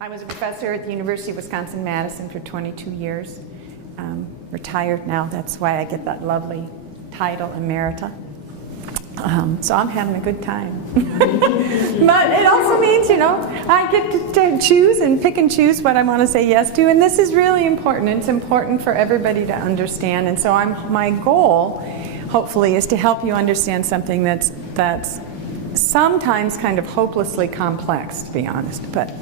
I was a professor at the University of Wisconsin-Madison for 22 years. Retired now, that's why I get that lovely title, Emerita. So I'm having a good time. But it also means, you know, I get to choose and pick and choose what I want to say yes to, and this is really important. It's important for everybody to understand, and so my goal, hopefully, is to help you understand something that's sometimes kind of hopelessly complex, to be honest. But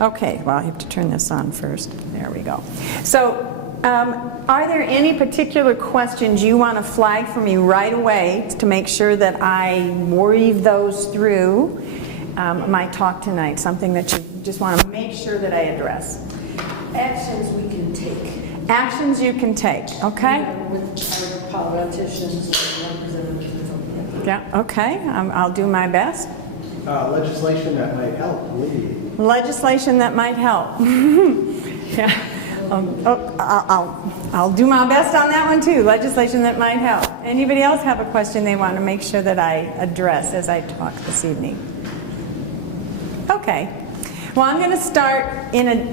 okay, well, I have to turn this on first. There we go. So, are there any particular questions you want to flag for me right away to make sure that I weave those through my talk tonight? Something that you just want to make sure that I address. Actions we can take. Actions you can take, okay? With our politicians or representatives. Yeah, okay, I'll do my best. Legislation that might help, maybe. Legislation that might help. Yeah. I'll do my best on that one too. Legislation that might help. Anybody else have a question they want to make sure that I address as I talk this evening? Okay. Well, I'm going to start in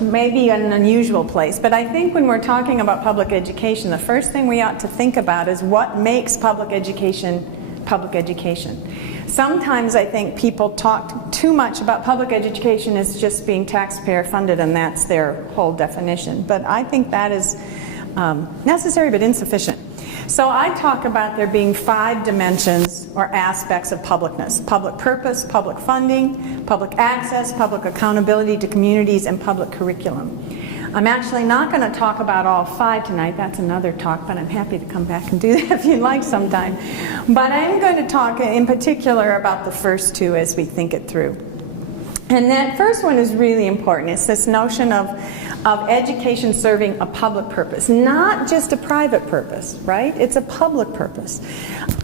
maybe an unusual place, but I think when we're talking about public education, the first thing we ought to think about is what makes public education public education. Sometimes I think people talk too much about public education as just being taxpayer funded, and that's their whole definition. But I think that is necessary but insufficient. So I talk about there being 5 dimensions or aspects of publicness: public purpose, public funding, public access, public accountability to communities, and public curriculum. I'm actually not going to talk about all 5 tonight. That's another talk, but I'm happy to come back and do that if you'd like sometime. But I'm going to talk in particular about the first 2 as we think it through. And that first one is really important. It's this notion of education serving a public purpose, not just a private purpose, right? It's a public purpose.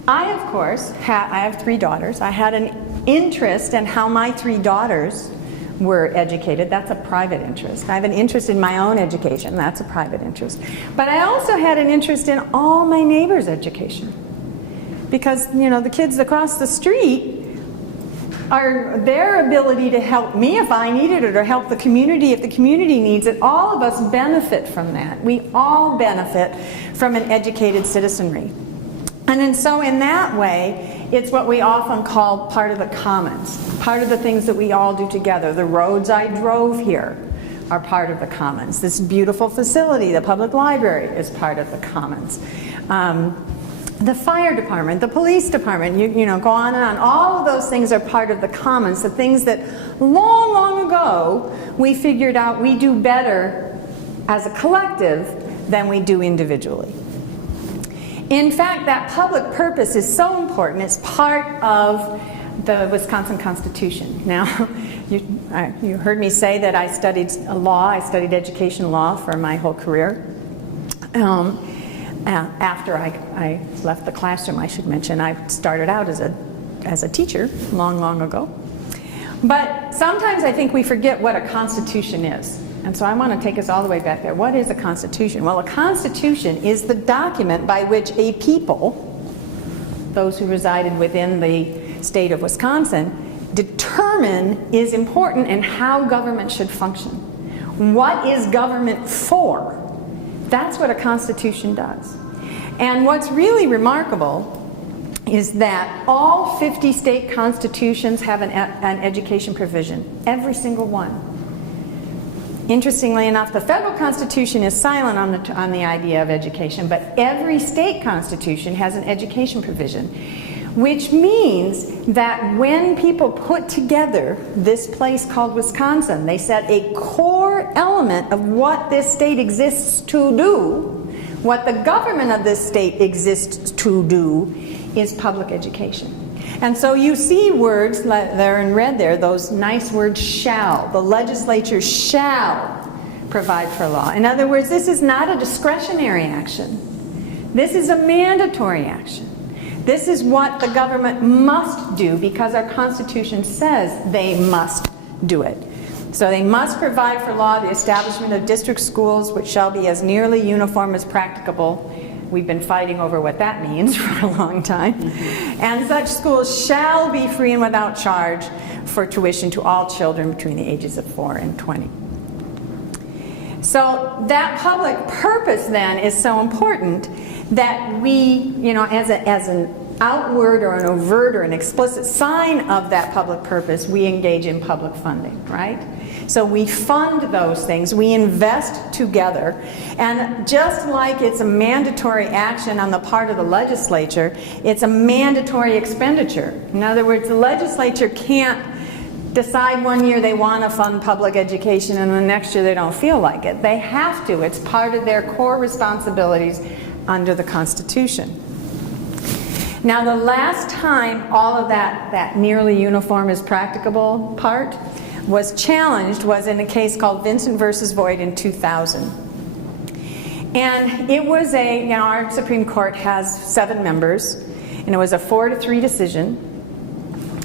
I, of course, I have 3 daughters. I had an interest in how my 3 daughters were educated. That's a private interest. I have an interest in my own education. That's a private interest. But I also had an interest in all my neighbors' education. Because, you know, the kids across the street, their ability to help me if I needed it, or help the community if the community needs it, all of us benefit from that. We all benefit from an educated citizenry. And so in that way, it's what we often call part of the commons, part of the things that we all do together. The roads I drove here are part of the commons. This beautiful facility, the public library, is part of the commons. The fire department, the police department, you know, go on and on. All of those things are part of the commons, the things that long, long ago we figured out we do better as a collective than we do individually. In fact, that public purpose is so important. It's part of the Wisconsin Constitution. Now, you heard me say that I studied law. I studied education law for my whole career. After I left the classroom, I should mention, I started out as a teacher long, long ago. But sometimes I think we forget what a constitution is. And so I want to take us all the way back there. What is a constitution? Well, a constitution is the document by which a people, those who resided within the state of Wisconsin, determine is important and how government should function. What is government for? That's what a constitution does. And what's really remarkable is that all 50 state constitutions have an education provision, every single one. Interestingly enough, the federal constitution is silent on the idea of education, but every state constitution has an education provision, which means that when people put together this place called Wisconsin, they said a core element of what this state exists to do, what the government of this state exists to do, is public education. And so you see words there in red there, those nice words, shall. The legislature shall provide for law. In other words, this is not a discretionary action. This is a mandatory action. This is what the government must do because our Constitution says they must do it. So they must provide for law the establishment of district schools which shall be as nearly uniform as practicable We've been fighting over what that means for a long time. And such schools shall be free and without charge for tuition to all children between the ages of 4 and 20. So that public purpose then is so important that we, you know, as an outward or an overt or an explicit sign of that public purpose, we engage in public funding, right? So we fund those things, we invest together, and just like it's a mandatory action on the part of the legislature, it's a mandatory expenditure. In other words, the legislature can't decide one year they want to fund public education and the next year they don't feel like it. They have to. It's part of their core responsibilities under the Constitution. Now, the last time all of that nearly uniform is practicable part was challenged was in a case called Vincent versus Voigt in 2000. And it was you know, our Supreme Court has 7 members, and it was a 4-3 decision.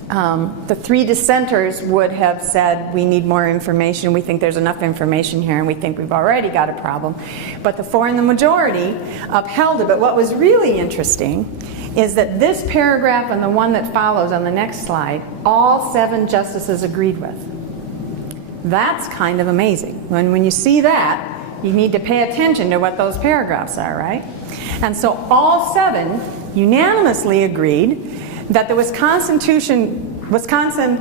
The 3 dissenters would have said, we need more information, we think there's enough information here, and we think we've already got a problem. But the 4 in the majority upheld it. But what was really interesting is that this paragraph and the one that follows on the next slide, all 7 justices agreed with. That's kind of amazing. When you see that, you need to pay attention to what those paragraphs are, right? And so all 7 unanimously agreed that the Wisconsin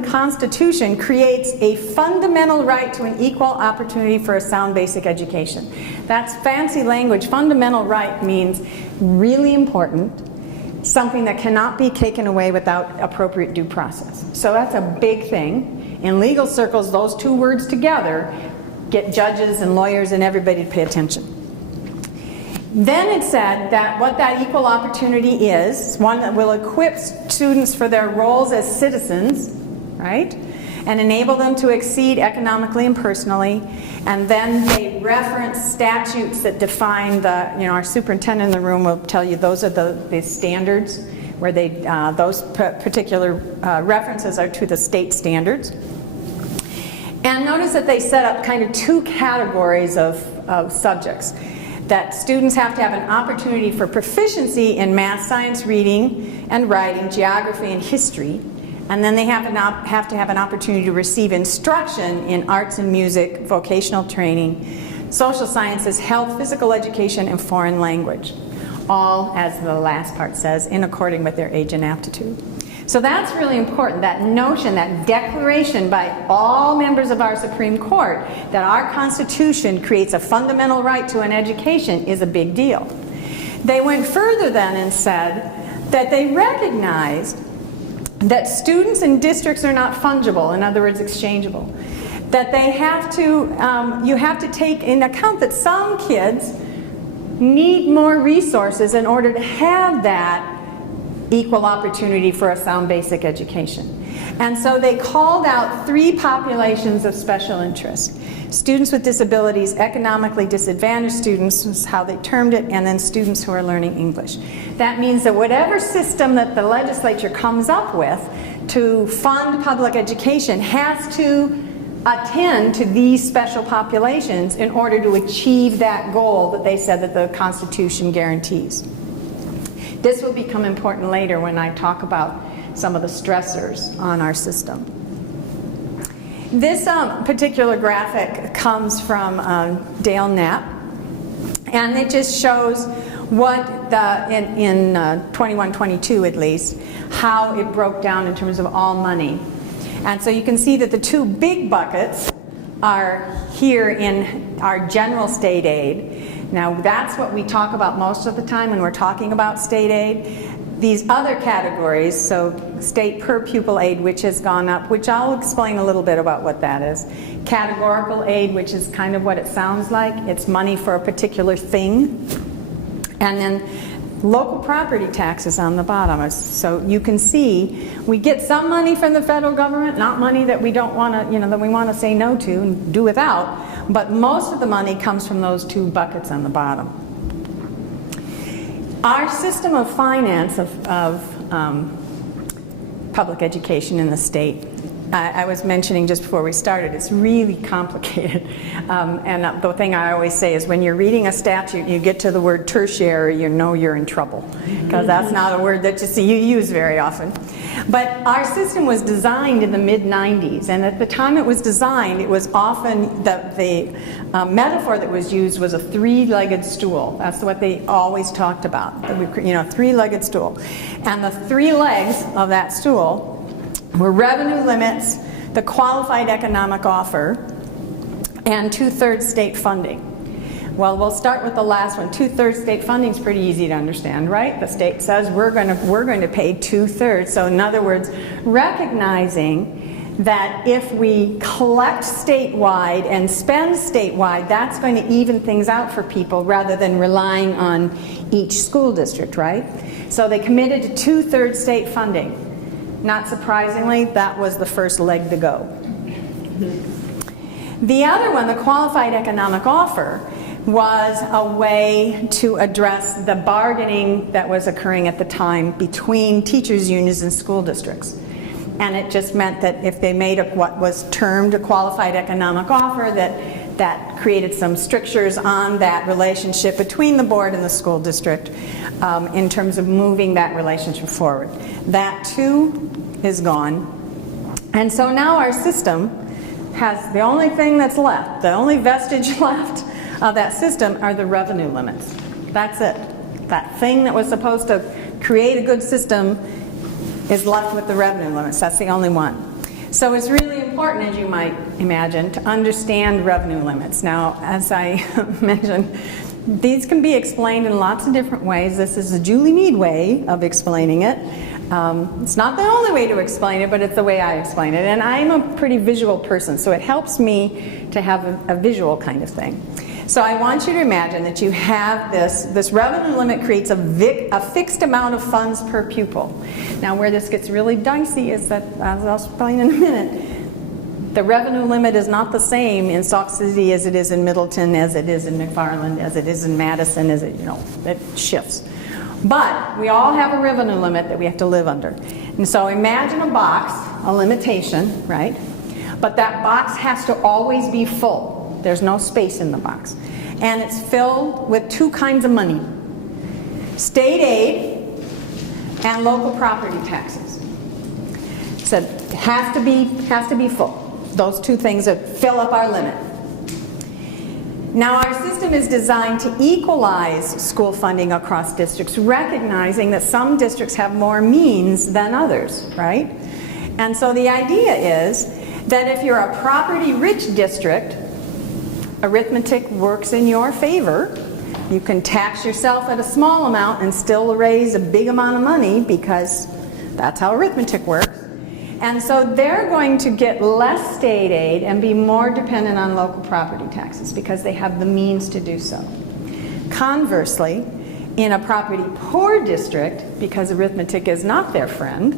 Constitution creates a fundamental right to an equal opportunity for a sound basic education. That's fancy language. Fundamental right means really important, something that cannot be taken away without appropriate due process. So that's a big thing. In legal circles, those 2 words together get judges and lawyers and everybody to pay attention. Then it said that what that equal opportunity is one that will equip students for their roles as citizens, right? And enable them to exceed economically and personally. And then they reference statutes that define the, you know, our superintendent in the room will tell you those are the standards where they, those particular references are to the state standards. And notice that they set up kind of 2 categories of subjects. That students have to have an opportunity for proficiency in math, science, reading and writing, geography and history, and then they have to have an opportunity to receive instruction in arts and music, vocational training, social sciences, health, physical education, and foreign language, all, as the last part says, in accordance with their age and aptitude. So that's really important, that notion, that declaration by all members of our Supreme Court that our Constitution creates a fundamental right to an education is a big deal. They went further then and said that they recognized that students and districts are not fungible, in other words, exchangeable. That they have to, you have to take in account that some kids need more resources in order to have that equal opportunity for a sound basic education. And so they called out 3 populations of special interest. Students with disabilities, economically disadvantaged students is how they termed it, and then students who are learning English. That means that whatever system that the legislature comes up with to fund public education has to attend to these special populations in order to achieve that goal that they said that the Constitution guarantees. This will become important later when I talk about some of the stressors on our system. This particular graphic comes from Dale Knapp, and it just shows what in 21-22 at least, how it broke down in terms of all money. And so you can see that the 2 big buckets are here in our general state aid. Now that's what we talk about most of the time when we're talking about state aid. These other categories, so state per pupil aid, which has gone up, which I'll explain a little bit about what that is. Categorical aid, which is kind of what it sounds like. It's money for a particular thing. And then local property taxes on the bottom. So you can see we get some money from the federal government, not money that we don't want to, you know, that we want to say no to and do without, but most of the money comes from those 2 buckets on the bottom. Our system of finance of public education in the state I was mentioning just before we started, it's really complicated. And the thing I always say is when you're reading a statute, you get to the word tertiary, you know you're in trouble, because that's not a word that you use very often. But our system was designed in the mid-90s, and at the time it was designed, it was often the metaphor that was used was a three-legged stool. That's what they always talked about, three-legged stool. And the three legs of that stool were revenue limits, the qualified economic offer, and 2/3 state funding. Well, we'll start with the last one. 2/3 state funding is pretty easy to understand, right? The state says we're going to pay 2/3. So in other words, recognizing that if we collect statewide and spend statewide, that's going to even things out for people rather than relying on each school district, right? So they committed to 2/3 state funding. Not surprisingly, that was the first leg to go. The other one, the qualified economic offer, was a way to address the bargaining that was occurring at the time between teachers' unions and school districts. And it just meant that if they made what was termed a qualified economic offer, that created some strictures on that relationship between the board and the school district in terms of moving that relationship forward. That too is gone. And so now our system has the only thing that's left, the only vestige left of that system are the revenue limits. That's it. That thing that was supposed to create a good system is left with the revenue limits. That's the only one. So it's really important, as you might imagine, to understand revenue limits. Now, as I mentioned, these can be explained in lots of different ways. This is the Julie Mead way of explaining it. It's not the only way to explain it, but it's the way I explain it. And I'm a pretty visual person, so it helps me to have a visual kind of thing. So I want you to imagine that you have this revenue limit creates a fixed amount of funds per pupil. Now where this gets really dicey is that, as I'll explain in a minute, the revenue limit is not the same in Sauk City as it is in Middleton, as it is in McFarland, as it is in Madison, it shifts. But we all have a revenue limit that we have to live under. And so imagine a box, a limitation, right? But that box has to always be full. There's no space in the box. And it's filled with two kinds of money: state aid and local property taxes. So it has to be full. Those two things that fill up our limit. Now our system is designed to equalize school funding across districts, recognizing that some districts have more means than others, right? And so the idea is that if you're a property-rich district, arithmetic works in your favor. You can tax yourself at a small amount and still raise a big amount of money because that's how arithmetic works. And so they're going to get less state aid and be more dependent on local property taxes because they have the means to do so. Conversely, in a property poor district, because arithmetic is not their friend,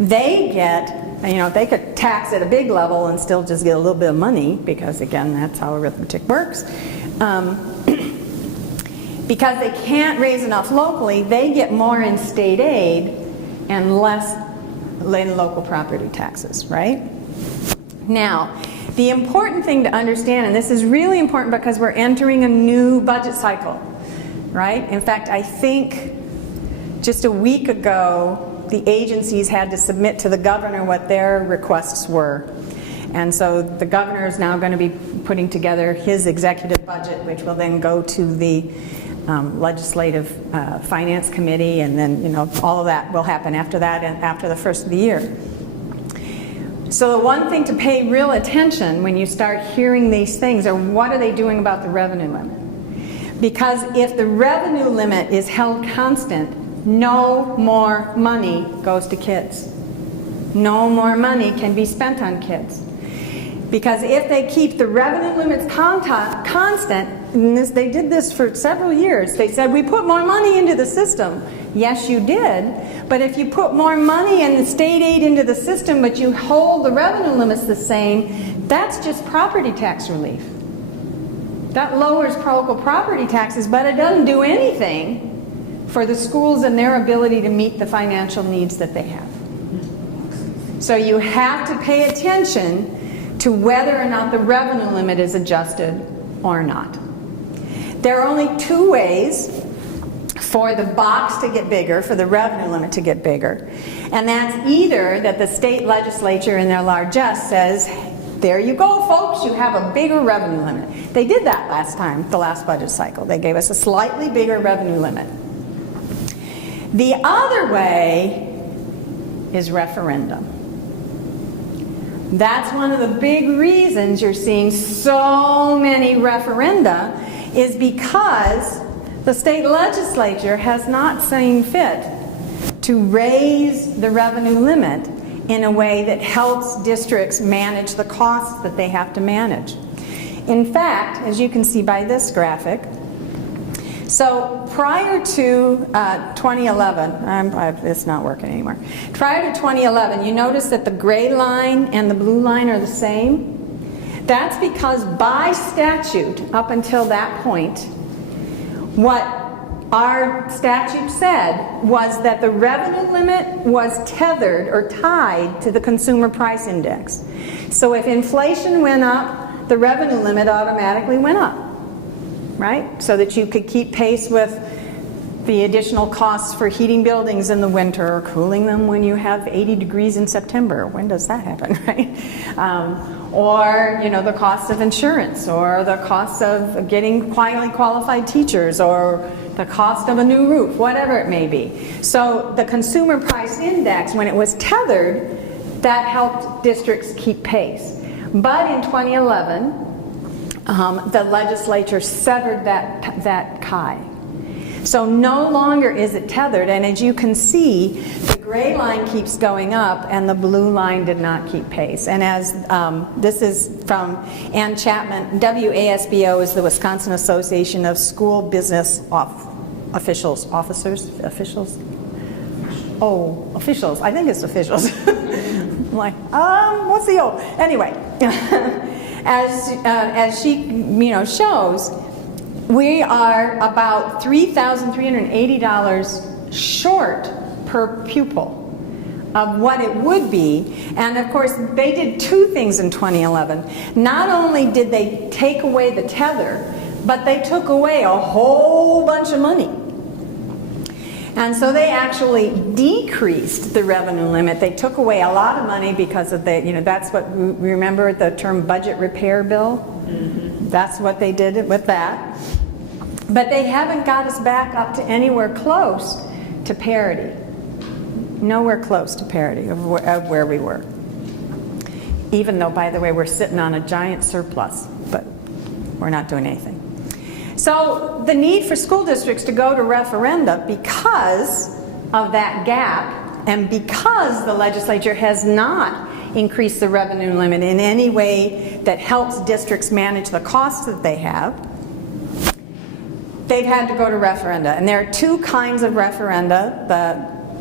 they get, they could tax at a big level and still just get a little bit of money because, again, that's how arithmetic works. Because they can't raise enough locally, they get more in state aid and less in local property taxes, right? Now, the important thing to understand, and this is really important because we're entering a new budget cycle, right? In fact, I think just a week ago, the agencies had to submit to the governor what their requests were. And so the governor is now going to be putting together his executive budget, which will then go to the legislative finance committee, and then all of that will happen after that and after the first of the year. So the one thing to pay real attention when you start hearing these things are what are they doing about the revenue limit? Because if the revenue limit is held constant, no more money goes to kids. No more money can be spent on kids. Because if they keep the revenue limits constant, and they did this for several years, they said, we put more money into the system. Yes, you did, but if you put more money and the state aid into the system, but you hold the revenue limits the same, that's just property tax relief. That lowers local property taxes, but it doesn't do anything for the schools and their ability to meet the financial needs that they have. So you have to pay attention to whether or not the revenue limit is adjusted or not. There are only two ways for the box to get bigger, for the revenue limit to get bigger. And that's either that the state legislature in their largesse says, there you go, folks, you have a bigger revenue limit. They did that last time, the last budget cycle. They gave us a slightly bigger revenue limit. The other way is referendum. That's one of the big reasons you're seeing so many referenda, is because the state legislature has not seen fit to raise the revenue limit in a way that helps districts manage the costs that they have to manage. In fact, as you can see by this graphic, so prior to 2011, it's not working anymore. Prior to 2011, you notice that the gray line and the blue line are the same. That's because by statute, up until that point, what our statute said was that the revenue limit was tethered or tied to the consumer price index. So if inflation went up, the revenue limit automatically went up, right? So that you could keep pace with the additional costs for heating buildings in the winter or cooling them when you have 80 degrees in September. When does that happen, right? Or, you know, the cost of insurance, or the cost of getting highly qualified teachers, or the cost of a new roof, whatever it may be. So the consumer price index, when it was tethered, that helped districts keep pace. But in 2011, the legislature severed that tie. So no longer is it tethered, and as you can see, the gray line keeps going up and the blue line did not keep pace. And as this is from Ann Chapman, WASBO is the Wisconsin Association of School Business Officials, I think it's officials. I'm like, what's the O? Anyway, as she shows, we are about $3,380 short per pupil of what it would be. And of course, they did two things in 2011. Not only did they take away the tether, but they took away a whole bunch of money. And so they actually decreased the revenue limit. They took away a lot of money because of the, that's what, remember the term budget repair bill? Mm-hmm. That's what they did with that. But they haven't got us back up to anywhere close to parity. Nowhere close to parity of where we were. Even though, by the way, we're sitting on a giant surplus, but we're not doing anything. So the need for school districts to go to referenda because of that gap, and because the legislature has not increased the revenue limit in any way that helps districts manage the costs that they have, they've had to go to referenda. And there are two kinds of referenda,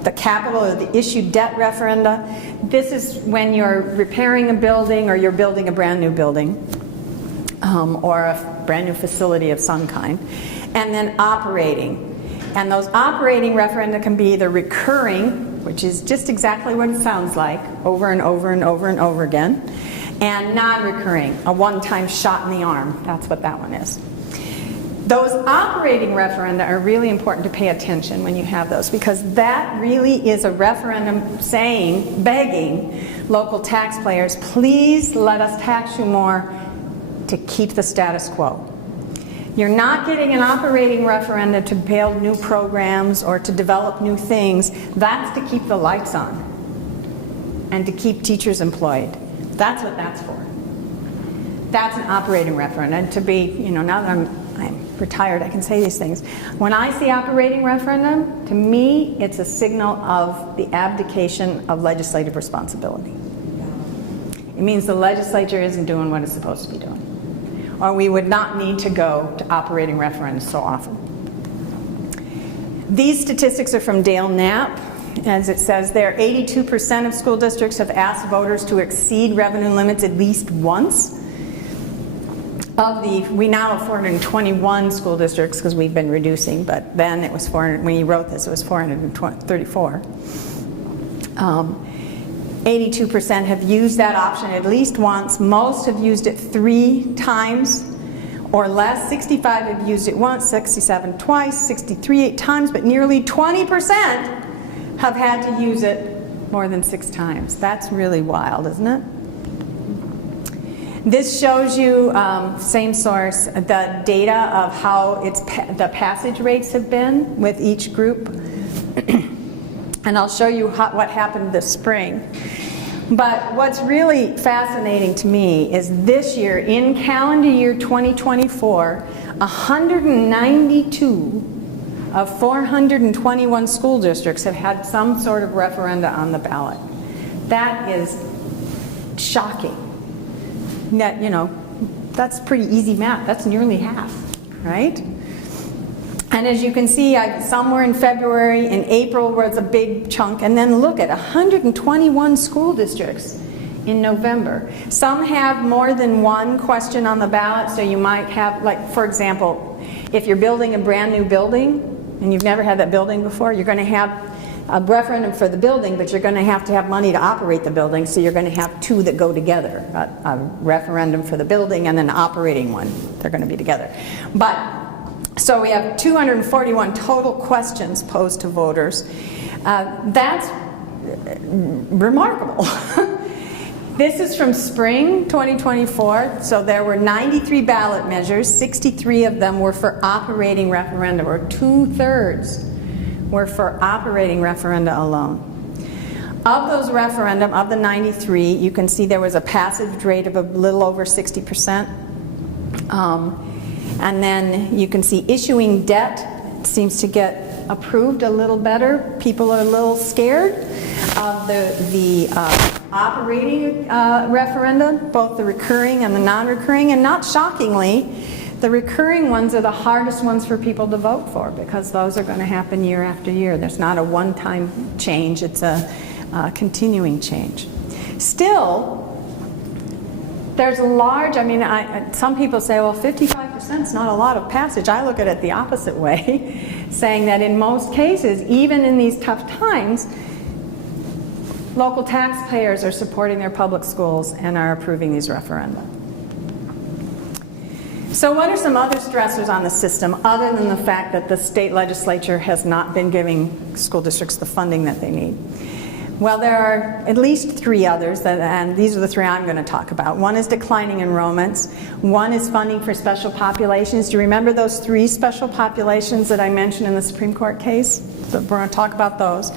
the capital or the issued debt referenda. This is when you're repairing a building or you're building a brand new building or a brand new facility of some kind. And then operating. And those operating referenda can be either recurring, which is just exactly what it sounds like, over and over and over and over again, and non-recurring, a one-time shot in the arm. That's what that one is. Those operating referenda are really important to pay attention when you have those, because that really is a referendum saying, begging local taxpayers, please let us tax you more to keep the status quo. You're not getting an operating referenda to build new programs or to develop new things. That's to keep the lights on and to keep teachers employed. That's what that's for. That's an operating referendum. And to be, now that I'm retired, I can say these things. When I see operating referendum, to me, it's a signal of the abdication of legislative responsibility. It means the legislature isn't doing what it's supposed to be doing. Or we would not need to go to operating referendums so often. These statistics are from Dale Knapp. As it says there, 82% of school districts have asked voters to exceed revenue limits at least once. We now have 421 school districts because we've been reducing, but then it was 400, when you wrote this, it was 434. 82% have used that option at least once. Most have used it 3 times or less. 65 have used it once, 67 twice, 63 8 times, but nearly 20% have had to use it more than 6 times. That's really wild, isn't it? This shows you, same source, the data of how the passage rates have been with each group. And I'll show you what happened this spring. But what's really fascinating to me is this year, in calendar year 2024, 192 of 421 school districts have had some sort of referenda on the ballot. That is shocking. Yet, you know, that's pretty easy math. That's nearly half, right? And as you can see, somewhere in February, in April was a big chunk, and then look at 121 school districts in November. Some have more than one question on the ballot, so you might have, like, for example, if you're building a brand new building, and you've never had that building before, you're going to have a referendum for the building, but you're going to have money to operate the building, so you're going to have 2 that go together, a referendum for the building and an operating one. They're going to be together. But so we have 241 total questions posed to voters. That's remarkable. This is from spring 2024, so there were 93 ballot measures. 63 of them were for operating referenda, or 2/3 were for operating referenda alone. Of those referendum, of the 93, you can see there was a passage rate of a little over 60%. And then you can see issuing debt seems to get approved a little better. People are a little scared of the operating referenda, both the recurring and the non-recurring, and not shockingly, the recurring ones are the hardest ones for people to vote for, because those are going to happen year after year. There's not a one-time change, it's a continuing change. Still, there's a large, I mean, some people say, well, 55% is not a lot of passage. I look at it the opposite way, saying that in most cases, even in these tough times, local taxpayers are supporting their public schools and are approving these referenda. So what are some other stressors on the system, other than the fact that the state legislature has not been giving school districts the funding that they need? Well, there are at least 3 others, and these are the 3 I'm going to talk about. One is declining enrollments. One is funding for special populations. Do you remember those 3 special populations that I mentioned in the Supreme Court case? So we're going to talk about those.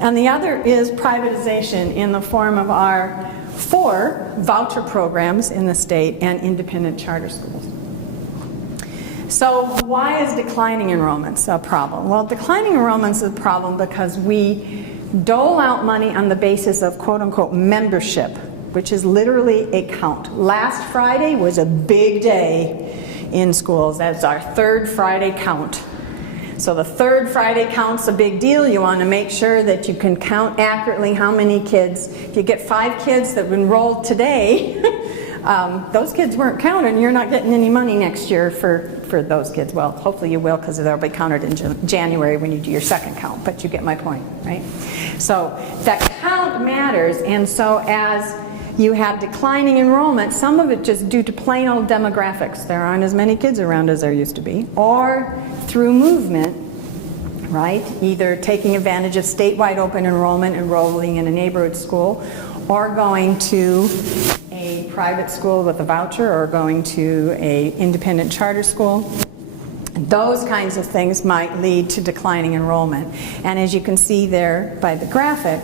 And the other is privatization in the form of our 4 voucher programs in the state and independent charter schools. So why is declining enrollments a problem? Well, declining enrollments is a problem because we dole out money on the basis of quote-unquote membership, which is literally a count. Last Friday was a big day in schools. That's our 3rd Friday count. So the 3rd Friday count's a big deal. You want to make sure that you can count accurately how many kids. If you get 5 kids that enrolled today, those kids weren't counted, and you're not getting any money next year for those kids. Well, hopefully you will, because they'll be counted in January when you do your 2nd count, but you get my point, right? So that count matters, and so as you have declining enrollment, some of it just due to plain old demographics. There aren't as many kids around as there used to be, or through movement, right? Either taking advantage of statewide open enrollment, enrolling in a neighborhood school, or going to a private school with a voucher, or going to an independent charter school. Those kinds of things might lead to declining enrollment. And as you can see there by the graphic,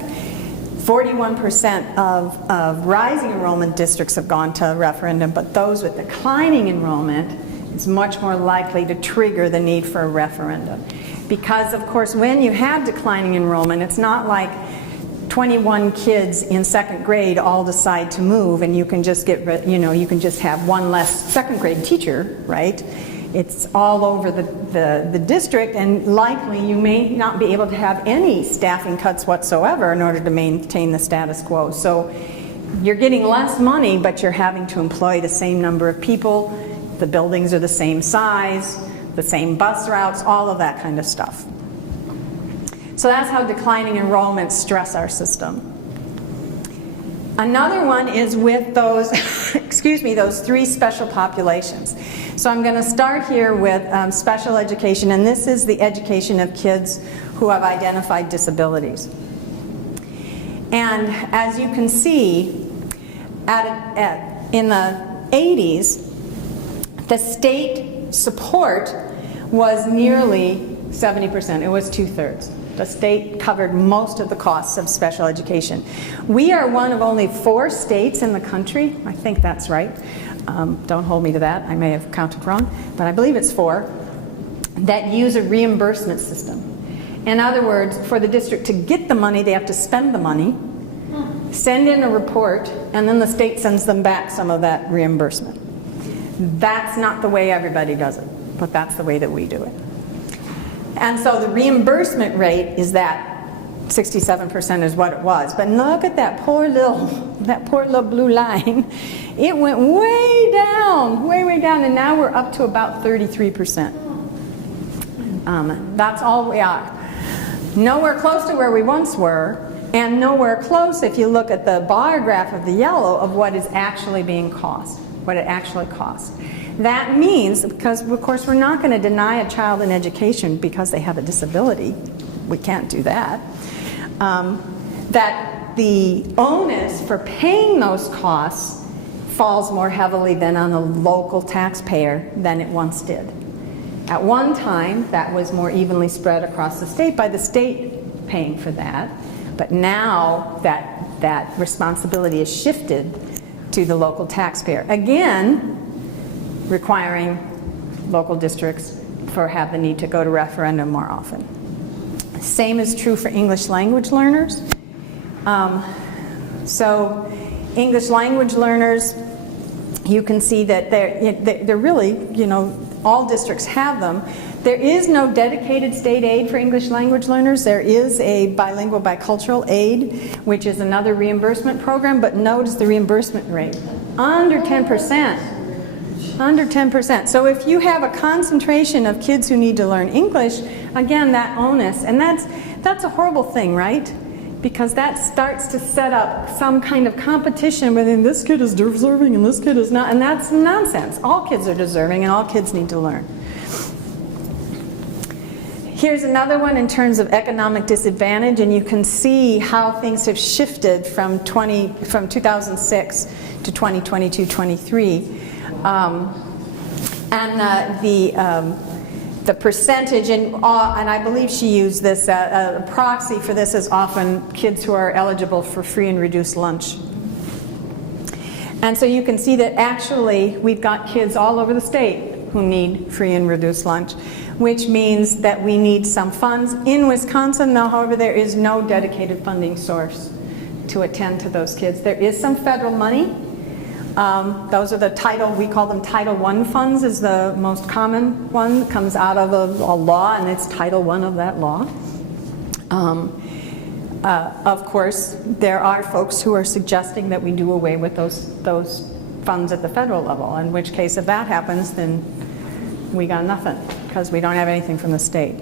41% of rising enrollment districts have gone to a referendum, but those with declining enrollment, it's much more likely to trigger the need for a referendum. Because, of course, when you have declining enrollment, it's not like 21 kids in 2nd grade all decide to move and you can just get, you can just have one less 2nd grade teacher, right? It's all over the district, and likely you may not be able to have any staffing cuts whatsoever in order to maintain the status quo. So you're getting less money, but you're having to employ the same number of people. The buildings are the same size, the same bus routes, all of that kind of stuff. So that's how declining enrollments stress our system. Another one is with those, excuse me, those three special populations. So I'm going to start here with special education, and this is the education of kids who have identified disabilities. And as you can see, in the 80s, the state support was nearly 70%. It was 2/3. The state covered most of the costs of special education. We are one of only 4 states in the country, I think that's right, don't hold me to that, I may have counted wrong, but I believe it's 4, that use a reimbursement system. In other words, for the district to get the money, they have to spend the money, send in a report, and then the state sends them back some of that reimbursement. That's not the way everybody does it, but that's the way that we do it. And so the reimbursement rate is that 67% is what it was. But look at that poor little blue line. It went way down, way down, and now we're up to about 33%. That's all we are. Nowhere close to where we once were, and nowhere close, if you look at the bar graph of the yellow, of what is actually being cost, what it actually costs. That means, because of course we're not going to deny a child an education because they have a disability, we can't do that, that the onus for paying those costs falls more heavily than on the local taxpayer than it once did. At one time, that was more evenly spread across the state by the state paying for that, but now that responsibility is shifted to the local taxpayer. Again, requiring local districts have the need to go to referendum more often. Same is true for English language learners. So English language learners, you can see that they're really, you know, all districts have them. There is no dedicated state aid for English language learners. There is a bilingual bicultural aid, which is another reimbursement program, but notice the reimbursement rate, under 10%. Under 10%. So if you have a concentration of kids who need to learn English, again, that onus, and that's a horrible thing, right? Because that starts to set up some kind of competition within this kid is deserving and this kid is not, and that's nonsense. All kids are deserving and all kids need to learn. Here's another one in terms of economic disadvantage, and you can see how things have shifted from 2006 to 2022-23. The percentage, and I believe she used this, a proxy for this is often kids who are eligible for free and reduced lunch. And so you can see that actually we've got kids all over the state who need free and reduced lunch, which means that we need some funds. In Wisconsin, now, however, there is no dedicated funding source to attend to those kids. There is some federal money. Those are the we call them Title I funds is the most common one. It comes out of a law, and it's Title I of that law. Of course, there are folks who are suggesting that we do away with those funds at the federal level, in which case if that happens, then we got nothing, because we don't have anything from the state.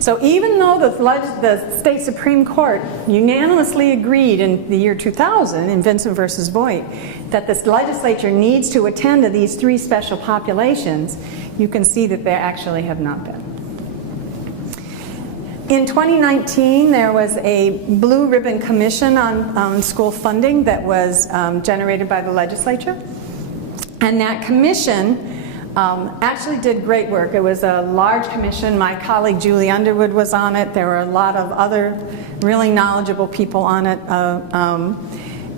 So even though the state Supreme Court unanimously agreed in the year 2000 in Vincent versus Voight that this legislature needs to attend to these 3 special populations, you can see that they actually have not been. In 2019, there was a blue ribbon commission on school funding that was generated by the legislature, and that commission actually did great work. It was a large commission. My colleague Julie Underwood was on it. There were a lot of other really knowledgeable people on it.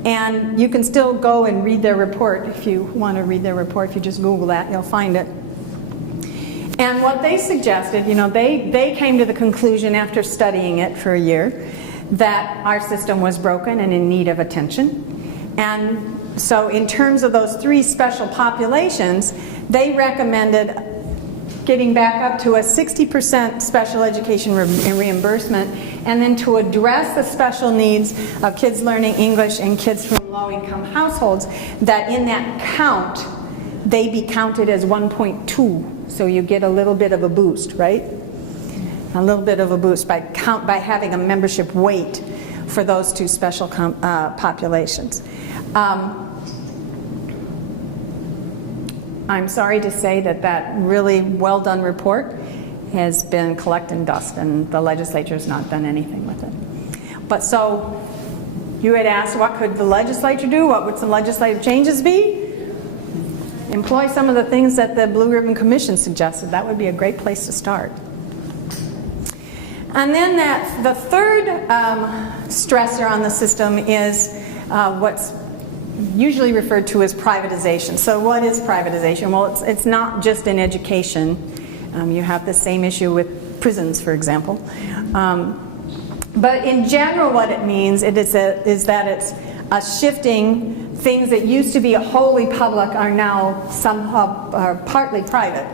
And you can still go and read their report if you want to read their report. If you just Google that, you'll find it. And what they suggested, you know, they came to the conclusion after studying it for a year that our system was broken and in need of attention. And so in terms of those 3 special populations, they recommended getting back up to a 60% special education reimbursement, and then to address the special needs of kids learning English and kids from low-income households, that in that count, they be counted as 1.2. So you get a little bit of a boost, right? A little bit of a boost by having a membership weight for those two special populations. I'm sorry to say that that really well done report has been collecting dust, and the legislature has not done anything with it. But so you had asked, what could the legislature do? What would some legislative changes be? Employ some of the things that the Blue Ribbon Commission suggested. That would be a great place to start. And then the third stressor on the system is what's usually referred to as privatization. So what is privatization? Well, it's not just in education. You have the same issue with prisons, for example. But in general, what it means is that it's a shifting. Things that used to be wholly public are now somehow partly private.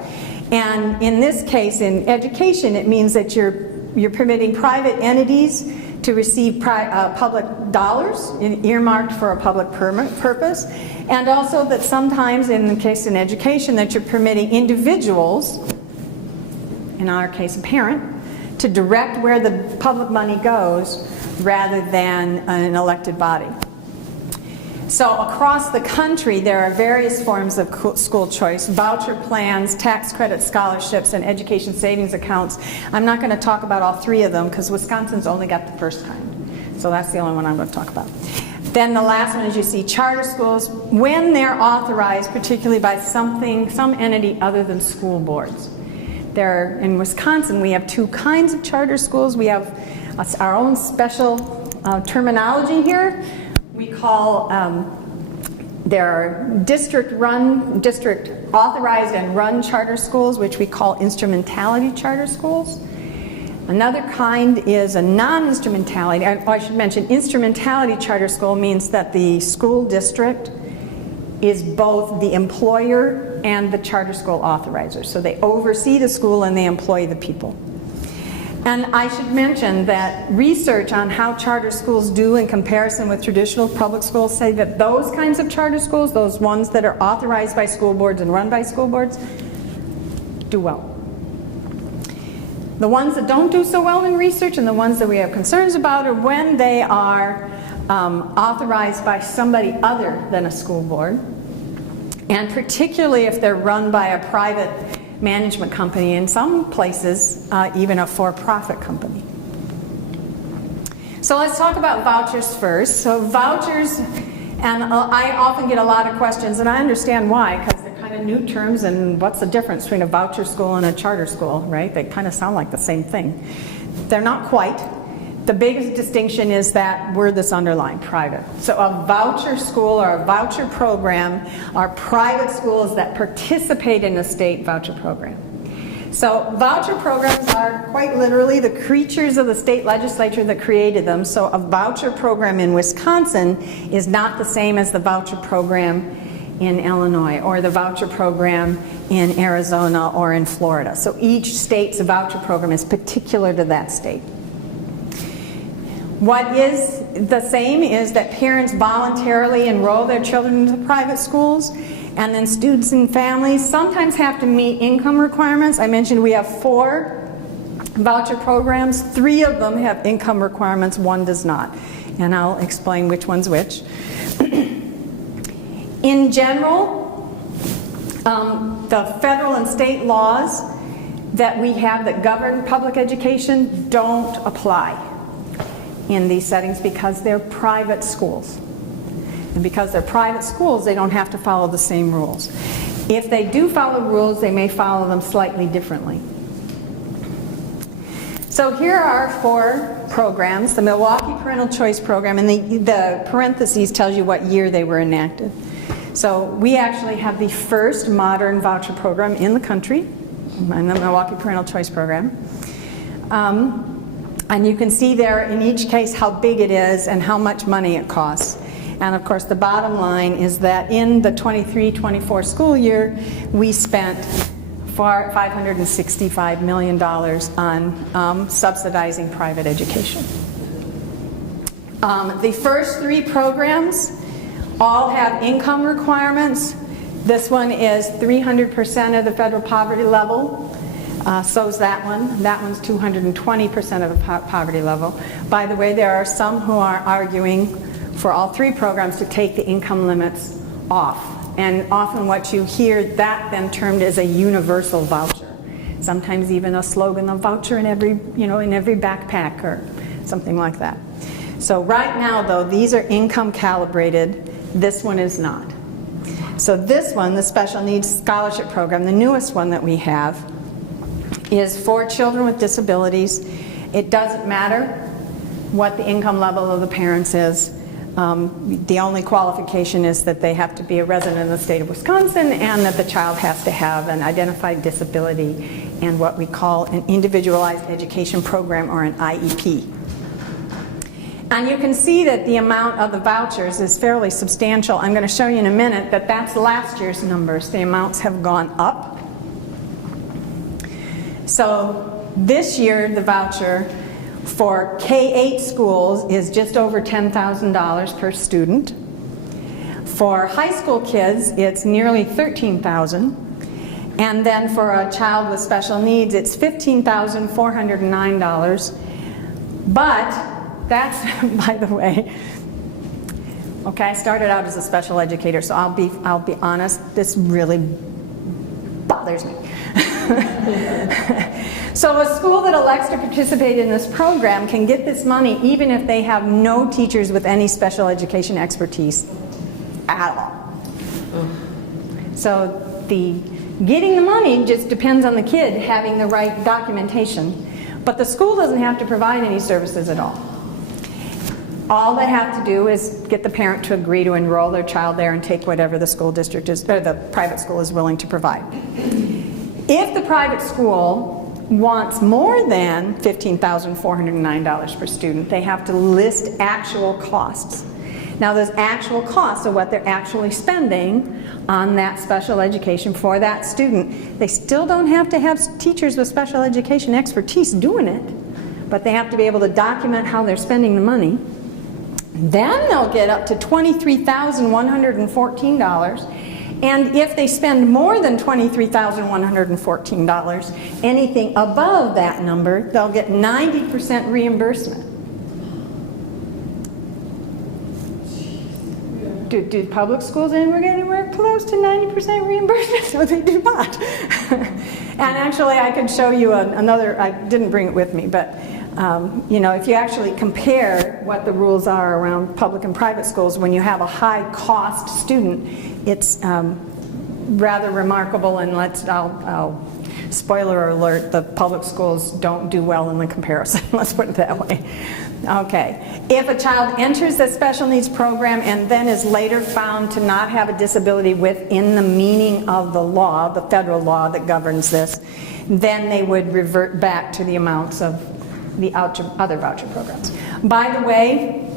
And in this case, in education, it means that you're permitting private entities to receive public dollars earmarked for a public purpose, and also that sometimes, in the case in education, that you're permitting individuals, in our case a parent, to direct where the public money goes rather than an elected body. So across the country, there are various forms of school choice: voucher plans, tax credit scholarships, and education savings accounts. I'm not going to talk about all three of them because Wisconsin's only got the first kind. So that's the only one I'm going to talk about. Then the last one is, you see, charter schools, when they're authorized, particularly by some entity other than school boards. In Wisconsin, we have two kinds of charter schools. We have our own special terminology here. We call, there are district authorized and run charter schools, which we call instrumentality charter schools. Another kind is a non-instrumentality, or I should mention, instrumentality charter school means that the school district is both the employer and the charter school authorizer. So they oversee the school and they employ the people. And I should mention that research on how charter schools do in comparison with traditional public schools say that those kinds of charter schools, those ones that are authorized by school boards and run by school boards, do well. The ones that don't do so well in research and the ones that we have concerns about are when they are authorized by somebody other than a school board, and particularly if they're run by a private management company, in some places even a for-profit company. So let's talk about vouchers first. So vouchers, and I often get a lot of questions, and I understand why, because they're kind of new terms, and what's the difference between a voucher school and a charter school, right? They kind of sound like the same thing. They're not quite. The biggest distinction is that word that's underlined, private. So a voucher school or a voucher program are private schools that participate in a state voucher program. So voucher programs are quite literally the creatures of the state legislature that created them. So a voucher program in Wisconsin is not the same as the voucher program in Illinois or the voucher program in Arizona or in Florida. So each state's voucher program is particular to that state. What is the same is that parents voluntarily enroll their children into private schools, and then students and families sometimes have to meet income requirements. I mentioned we have 4 voucher programs. 3 of them have income requirements, 1 does not. And I'll explain which one's which. In general, the federal and state laws that we have that govern public education don't apply in these settings because they're private schools. And because they're private schools, they don't have to follow the same rules. If they do follow rules, they may follow them slightly differently. So here are 4 programs. The Milwaukee Parental Choice Program, and the parentheses tells you what year they were enacted. So we actually have the first modern voucher program in the country, in the Milwaukee Parental Choice Program. And you can see there in each case how big it is and how much money it costs. And of course the bottom line is that in the 23-24 school year, we spent $565 million on subsidizing private education. The first 3 programs all have income requirements. This one is 300% of the federal poverty level. So's that one. That one's 220% of the poverty level. By the way, there are some who are arguing for all three programs to take the income limits off. And often what you hear that then termed as a universal voucher. Sometimes even a slogan, a voucher in every, in every backpack or something like that. So right now though, these are income calibrated. This one is not. So this one, the Special Needs Scholarship Program, the newest one that we have, is for children with disabilities. It doesn't matter what the income level of the parents is. The only qualification is that they have to be a resident of the state of Wisconsin and that the child has to have an identified disability and what we call an individualized education program or an IEP. And you can see that the amount of the vouchers is fairly substantial. I'm going to show you in a minute that that's last year's numbers. The amounts have gone up. So this year the voucher for K-8 schools is just over $10,000 per student. For high school kids, it's nearly $13,000. And then for a child with special needs, it's $15,409. But that's, by the way, okay, I started out as a special educator, so I'll be honest, this really bothers me. So a school that elects to participate in this program can get this money even if they have no teachers with any special education expertise at all. So getting the money just depends on the kid having the right documentation, but the school doesn't have to provide any services at all. All they have to do is get the parent to agree to enroll their child there and take whatever the school district is, or the private school is willing to provide. If the private school wants more than $15,409 per student, they have to list actual costs. Now those actual costs are what they're actually spending on that special education for that student. They still don't have to have teachers with special education expertise doing it, but they have to be able to document how they're spending the money. Then they'll get up to $23,114. And if they spend more than $23,114, anything above that number, they'll get 90% reimbursement. Do public schools anywhere close to 90% reimbursement? No, they do not. And actually, I could show you another, I didn't bring it with me, but if you actually compare what the rules are around public and private schools, when you have a high cost student, it's rather remarkable, and I'll spoiler alert, the public schools don't do well in the comparison, let's put it that way. Okay, if a child enters the special needs program and then is later found to not have a disability within the meaning of the law, the federal law that governs this, then they would revert back to the amounts of the other voucher programs. By the way,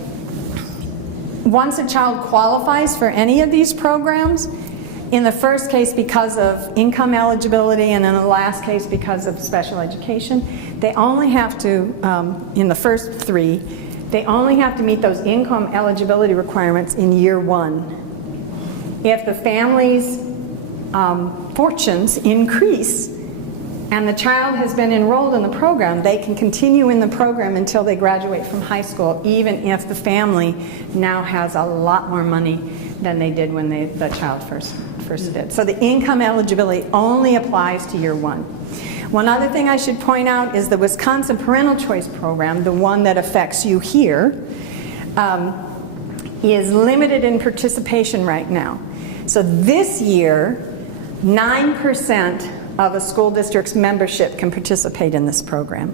once a child qualifies for any of these programs, in the first case because of income eligibility and in the last case because of special education, they only have to, in the first three, they only have to meet those income eligibility requirements in year one. If the family's fortunes increase and the child has been enrolled in the program, they can continue in the program until they graduate from high school, even if the family now has a lot more money than they did when the child first did. So the income eligibility only applies to year one. One other thing I should point out is the Wisconsin Parental Choice Program, the one that affects you here, is limited in participation right now. So this year, 9% of a school district's membership can participate in this program.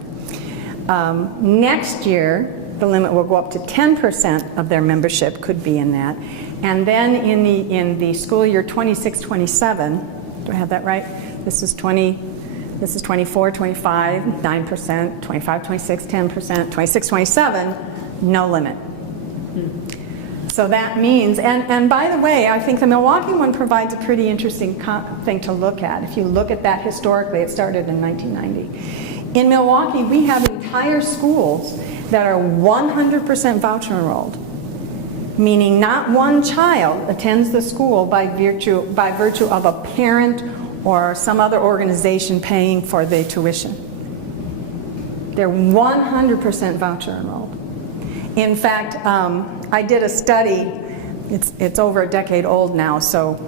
Next year, the limit will go up to 10% of their membership could be in that. And then in the school year 26-27, do I have that right? This is 24, 25, 9%, 25, 26, 10%, 26, 27, no limit. So that means, and by the way, I think the Milwaukee one provides a pretty interesting thing to look at. If you look at that historically, it started in 1990. In Milwaukee, we have entire schools that are 100% voucher enrolled, meaning not one child attends the school by virtue of a parent or some other organization paying for the tuition. They're 100% voucher enrolled. In fact, I did a study, it's over a decade old now, so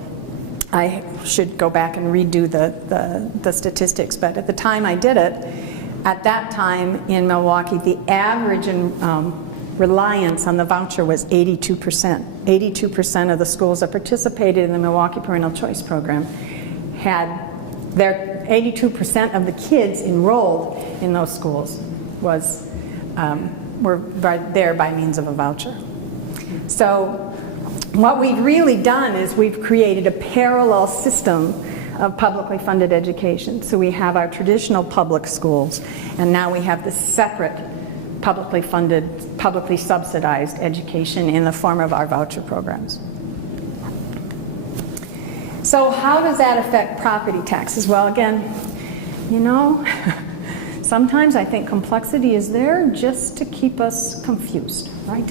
I should go back and redo the statistics, but at the time I did it, at that time in Milwaukee, the average reliance on the voucher was 82%. 82% of the schools that participated in the Milwaukee Parental Choice Program had their 82% of the kids enrolled in those schools were there by means of a voucher. So what we've really done is we've created a parallel system of publicly funded education. So we have our traditional public schools, and now we have the separate publicly funded, publicly subsidized education in the form of our voucher programs. So how does that affect property taxes? Well, again, you know, sometimes I think complexity is there just to keep us confused, right?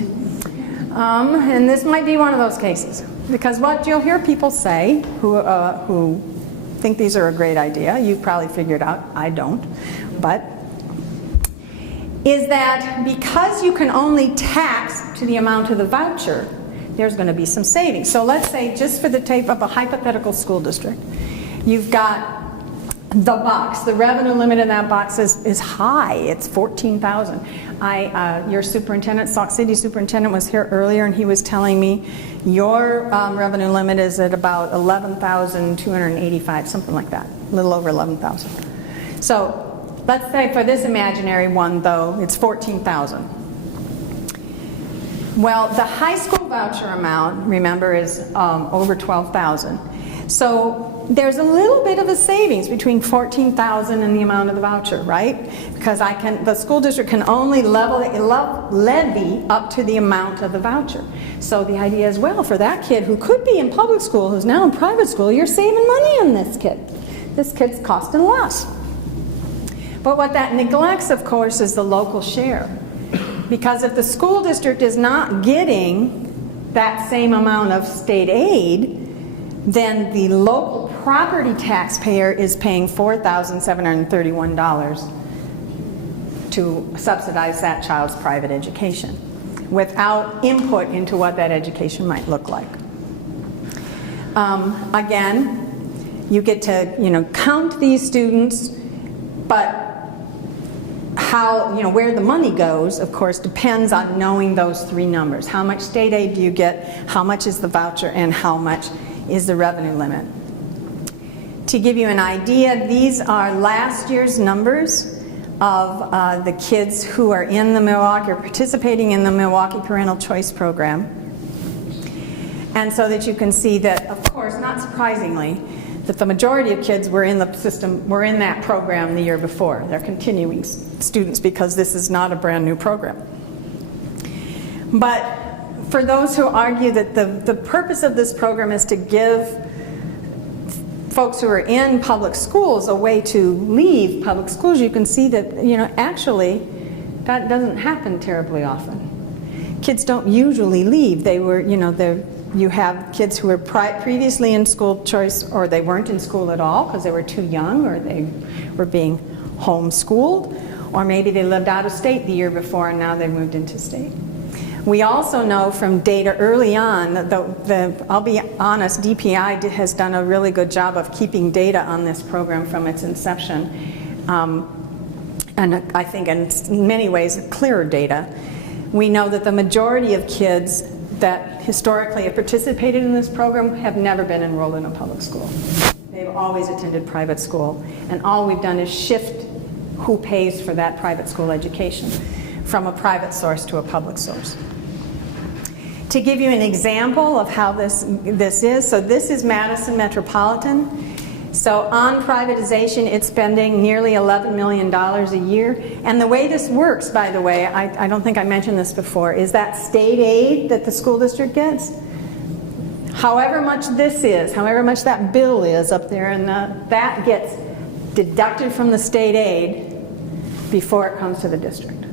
And this might be one of those cases, because what you'll hear people say who think these are a great idea, you've probably figured out, I don't, but is that because you can only tax to the amount of the voucher, there's going to be some savings. So let's say, just for the tape of a hypothetical school district, you've got the box. The revenue limit in that box is high. It's $14,000. Your superintendent, Sauk City superintendent, was here earlier, and he was telling me your revenue limit is at about $11,285, something like that, a little over $11,000. So let's say for this imaginary one, though, it's $14,000. Well, the high school voucher amount, remember, is over $12,000. So there's a little bit of a savings between $14,000 and the amount of the voucher, right? Because the school district can only levy up to the amount of the voucher. So the idea is, well, for that kid who could be in public school, who's now in private school, you're saving money on this kid. This kid's costing less. But what that neglects, of course, is the local share. Because if the school district is not getting that same amount of state aid, then the local property taxpayer is paying $4,731 to subsidize that child's private education without input into what that education might look like. Again, you get to count these students, but how, where the money goes, of course, depends on knowing those three numbers. How much state aid do you get, how much is the voucher, and how much is the revenue limit. To give you an idea, these are last year's numbers of the kids who are in the Milwaukee, or participating in the Milwaukee Parental Choice Program. And so that you can see that, of course, not surprisingly, that the majority of kids were in the system, were in that program the year before. They're continuing students because this is not a brand new program. But for those who argue that the purpose of this program is to give folks who are in public schools a way to leave public schools, you can see that, actually that doesn't happen terribly often. Kids don't usually leave. They were, you have kids who were previously in school choice, or they weren't in school at all because they were too young, or they were being homeschooled, or maybe they lived out of state the year before and now they moved into state. We also know from data early on, I'll be honest, DPI has done a really good job of keeping data on this program from its inception, and I think in many ways clearer data. We know that the majority of kids that historically have participated in this program have never been enrolled in a public school. They've always attended private school, and all we've done is shift who pays for that private school education from a private source to a public source. To give you an example of how this is, so this is Madison Metropolitan. So on privatization, it's spending nearly $11 million a year. And the way this works, by the way, I don't think I mentioned this before, is that state aid that the school district gets. However much this is, however much that bill is up there, and that gets deducted from the state aid before it comes to the district.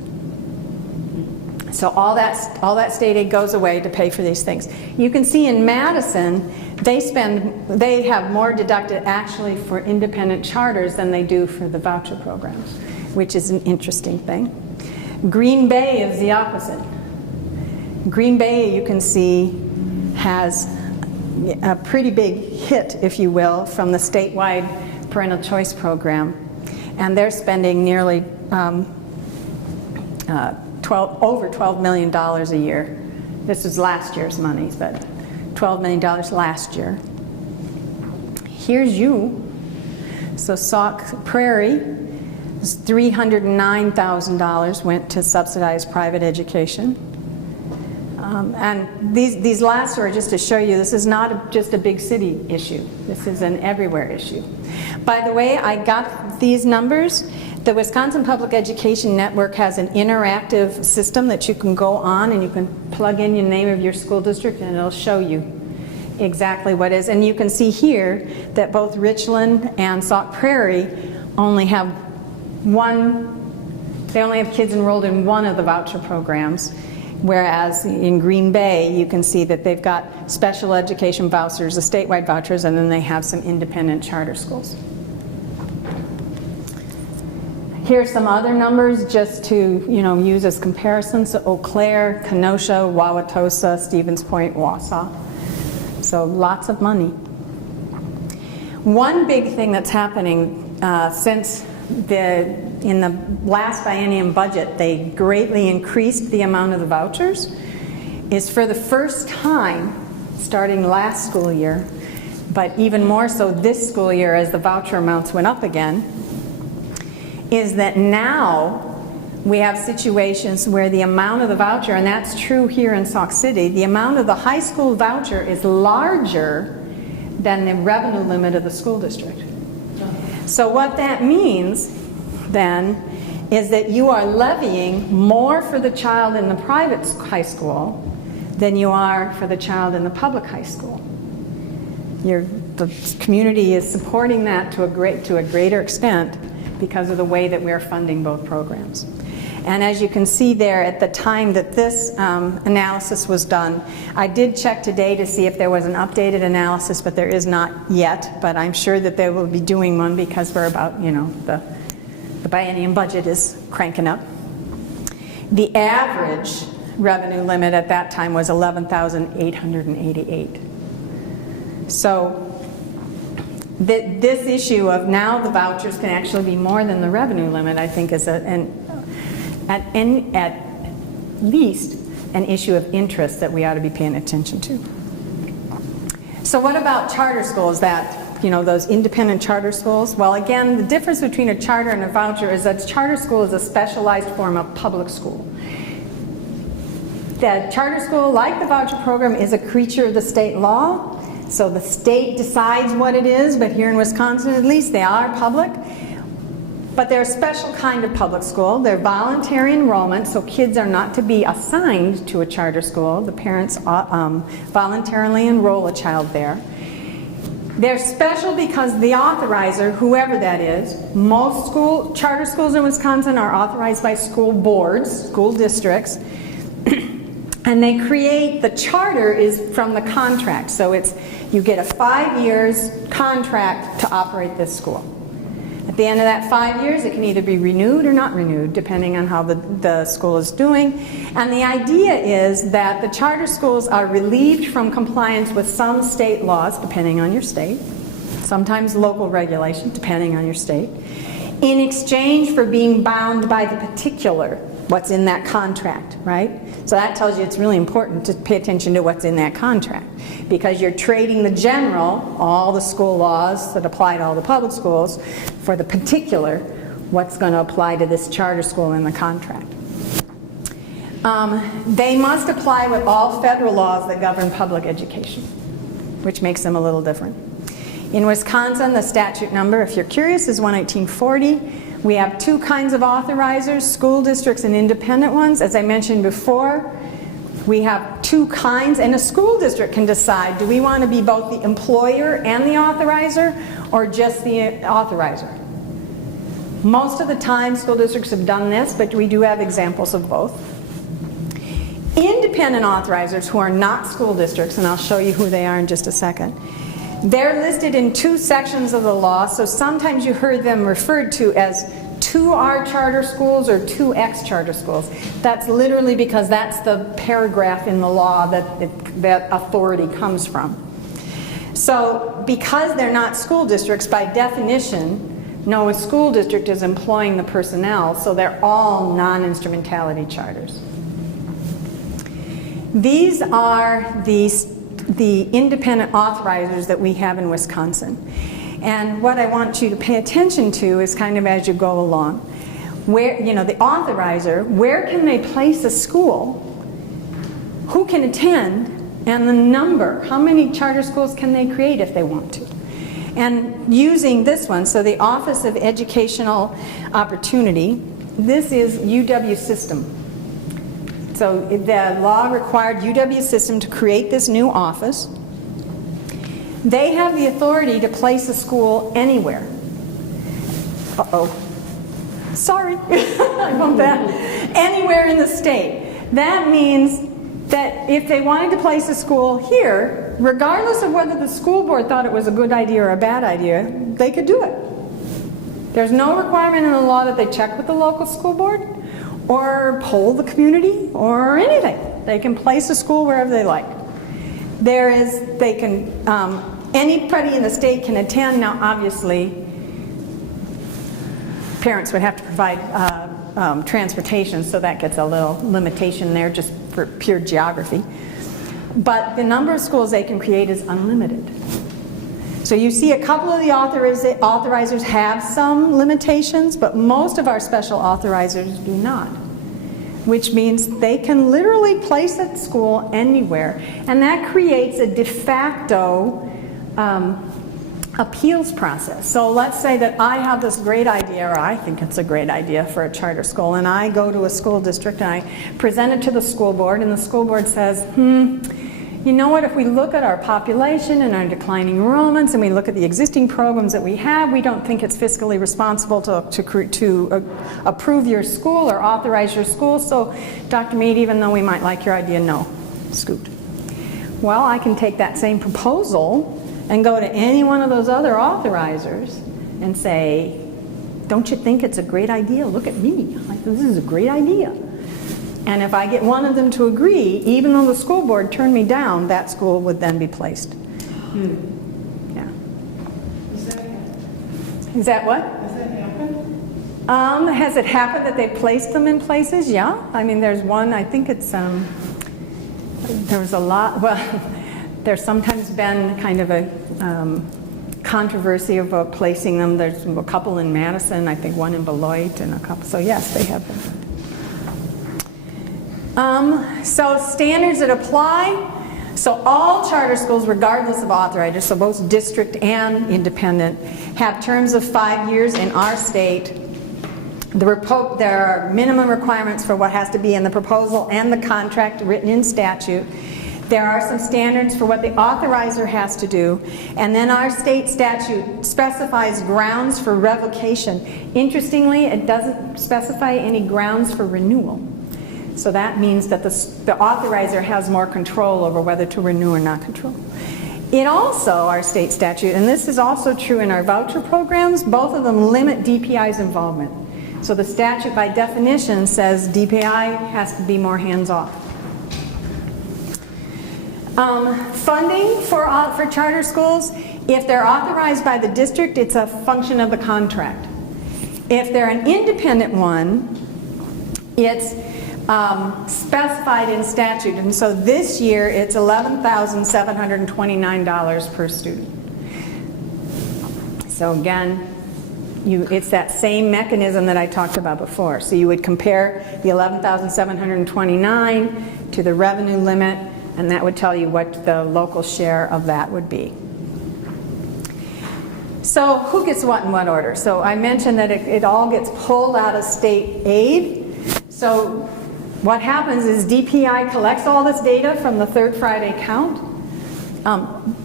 So all that state aid goes away to pay for these things. You can see in Madison, they have more deducted actually for independent charters than they do for the voucher programs, which is an interesting thing. Green Bay is the opposite. Green Bay, you can see, has a pretty big hit, if you will, from the statewide parental choice program. And they're spending nearly over $12 million a year. This is last year's money, but $12 million last year. Here's you. So Sauk-Prairie, $309,000 went to subsidize private education. And these last are just to show you this is not just a big city issue. This is an everywhere issue. By the way, I got these numbers. The Wisconsin Public Education Network has an interactive system that you can go on and you can plug in the name of your school district and it'll show you exactly what is. And you can see here that both Richland and Sauk-Prairie only have they only have kids enrolled in one of the voucher programs. Whereas in Green Bay, you can see that they've got special education vouchers, the statewide vouchers, and then they have some independent charter schools. Here's some other numbers just to use as comparisons. So Eau Claire, Kenosha, Wauwatosa, Stevens Point, Wausau. So lots of money. One big thing that's happening since in the last biennium budget, they greatly increased the amount of the vouchers, is for the first time, starting last school year, but even more so this school year as the voucher amounts went up again, is that now we have situations where the amount of the voucher, and that's true here in Sauk City, the amount of the high school voucher is larger than the revenue limit of the school district. So what that means then is that you are levying more for the child in the private high school than you are for the child in the public high school. The community is supporting that to a greater extent because of the way that we're funding both programs. And as you can see there, at the time that this analysis was done, I did check today to see if there was an updated analysis, but there is not yet. But I'm sure that they will be doing one because we're about, the biennium budget is cranking up. The average revenue limit at that time was $11,888. So this issue of now the vouchers can actually be more than the revenue limit, I think is at least an issue of interest that we ought to be paying attention to. So what about charter schools, those independent charter schools? Well, again, the difference between a charter and a voucher is that charter school is a specialized form of public school. The charter school, like the voucher program, is a creature of the state law. So the state decides what it is, but here in Wisconsin at least, they are public. But they're a special kind of public school. They're voluntary enrollment, so kids are not to be assigned to a charter school. The parents voluntarily enroll a child there. They're special because the authorizer, whoever that is, most charter schools in Wisconsin are authorized by school boards, school districts, and they create, the charter is from the contract. So you get a 5 years contract to operate this school. At the end of that 5 years, it can either be renewed or not renewed, depending on how the school is doing. And the idea is that the charter schools are relieved from compliance with some state laws, depending on your state, sometimes local regulation, depending on your state, in exchange for being bound by the particular, what's in that contract, right? So that tells you it's really important to pay attention to what's in that contract, because you're trading the general, all the school laws that apply to all the public schools, for the particular, what's going to apply to this charter school in the contract. They must apply with all federal laws that govern public education, which makes them a little different. In Wisconsin, the statute number, if you're curious, is 11840. We have two kinds of authorizers, school districts and independent ones. As I mentioned before, we have two kinds, and a school district can decide, do we want to be both the employer and the authorizer, or just the authorizer? Most of the time, school districts have done this, but we do have examples of both. Independent authorizers who are not school districts, and I'll show you who they are in just a second, they're listed in 2 sections of the law, so sometimes you heard them referred to as 2R charter schools or 2X charter schools. That's literally because that's the paragraph in the law that authority comes from. So because they're not school districts, by definition, no school district is employing the personnel, so they're all non-instrumentality charters. These are the independent authorizers that we have in Wisconsin. And what I want you to pay attention to is kind of as you go along. Where, you know, the authorizer, where can they place a school, who can attend, and the number, how many charter schools can they create if they want to. And using this one, so the Office of Educational Opportunity, this is UW system. So the law required UW system to create this new office. They have the authority to place a school anywhere. Uh-oh. Sorry. I bumped that. Anywhere in the state. That means that if they wanted to place a school here, regardless of whether the school board thought it was a good idea or a bad idea, they could do it. There's no requirement in the law that they check with the local school board or poll the community or anything. They can place a school wherever they like. Anybody in the state can attend. Now obviously parents would have to provide transportation, so that gets a little limitation there just for pure geography. But the number of schools they can create is unlimited. So you see a couple of the authorizers have some limitations, but most of our special authorizers do not. Which means they can literally place a school anywhere. And that creates a de facto appeals process. So let's say that I have this great idea, or I think it's a great idea for a charter school, and I go to a school district and I present it to the school board, and the school board says, you know what, if we look at our population and our declining enrollments and we look at the existing programs that we have, we don't think it's fiscally responsible to approve your school or authorize your school, so Dr. Mead, even though we might like your idea, no, scoot. Well, I can take that same proposal and go to any one of those other authorizers and say, don't you think it's a great idea? Look at me, this is a great idea. And if I get one of them to agree, even though the school board turned me down, that school would then be placed. Yeah. Is that what? Has that happened? Has it happened that they placed them in places? Yeah. I mean, there's one, I think it's, there was a lot, well, there's sometimes been kind of a controversy about placing them. There's a couple in Madison, I think one in Beloit, and a couple, so yes, they have been. So standards that apply. So all charter schools, regardless of authorizers, so both district and independent, have terms of 5 years in our state. There are minimum requirements for what has to be in the proposal and the contract written in statute. There are some standards for what the authorizer has to do, and then our state statute specifies grounds for revocation. Interestingly, it doesn't specify any grounds for renewal. So that means that the authorizer has more control over whether to renew or not control. It also, our state statute, and this is also true in our voucher programs, both of them limit DPI's involvement. So the statute by definition says DPI has to be more hands-off. Funding for charter schools, if they're authorized by the district, it's a function of the contract. If they're an independent one, it's specified in statute, and so this year it's $11,729 per student. So again, it's that same mechanism that I talked about before. So you would compare the $11,729 to the revenue limit, and that would tell you what the local share of that would be. So who gets what in what order? So I mentioned that it all gets pulled out of state aid. So what happens is DPI collects all this data from the third Friday count.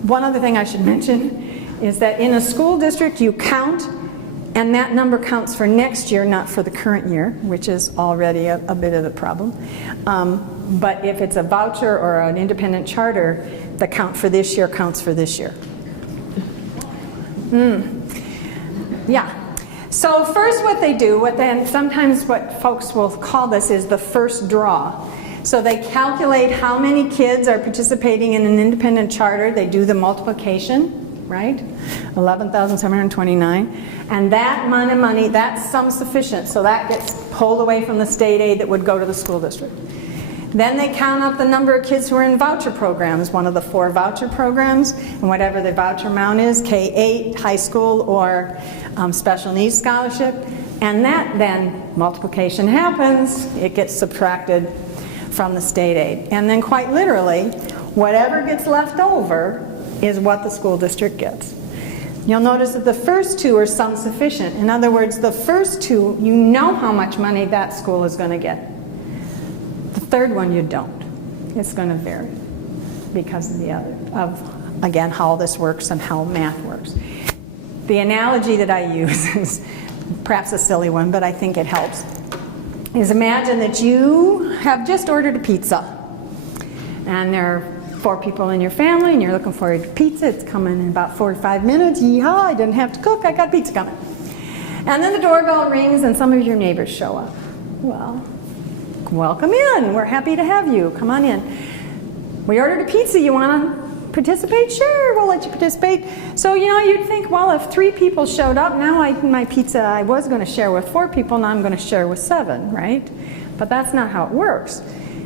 One other thing I should mention is that in a school district you count And that number counts for next year, not for the current year, which is already a bit of a problem. But if it's a voucher or an independent charter, the count for this year counts for this year. Yeah. So first what they do, sometimes what folks will call this is the first draw. So they calculate how many kids are participating in an independent charter. They do the multiplication, right? 11,729. And that amount of money, that's sum sufficient. So that gets pulled away from the state aid that would go to the school district. Then they count up the number of kids who are in voucher programs, one of the 4 voucher programs, and whatever the voucher amount is, K-8, high school, or special needs scholarship. And that then, multiplication happens, it gets subtracted from the state aid. And then quite literally, whatever gets left over is what the school district gets. You'll notice that the first 2 are sum sufficient. In other words, the first 2, you know how much money that school is going to get. The third one you don't. It's going to vary because of the other, again, how this works and how math works. The analogy that I use is perhaps a silly one, but I think it helps. Is imagine that you have just ordered a pizza, and there are 4 people in your family, and you're looking for a pizza. It's coming in about 45 minutes. Yeehaw, I didn't have to cook, I got pizza coming. And then the doorbell rings and some of your neighbors show up. Well, welcome in, we're happy to have you, come on in. We ordered a pizza, you want to participate? Sure, we'll let you participate. So, you know, you'd think, well, if 3 people showed up, now my pizza I was going to share with 4 people, now I'm going to share with 7, right? But that's not how it works.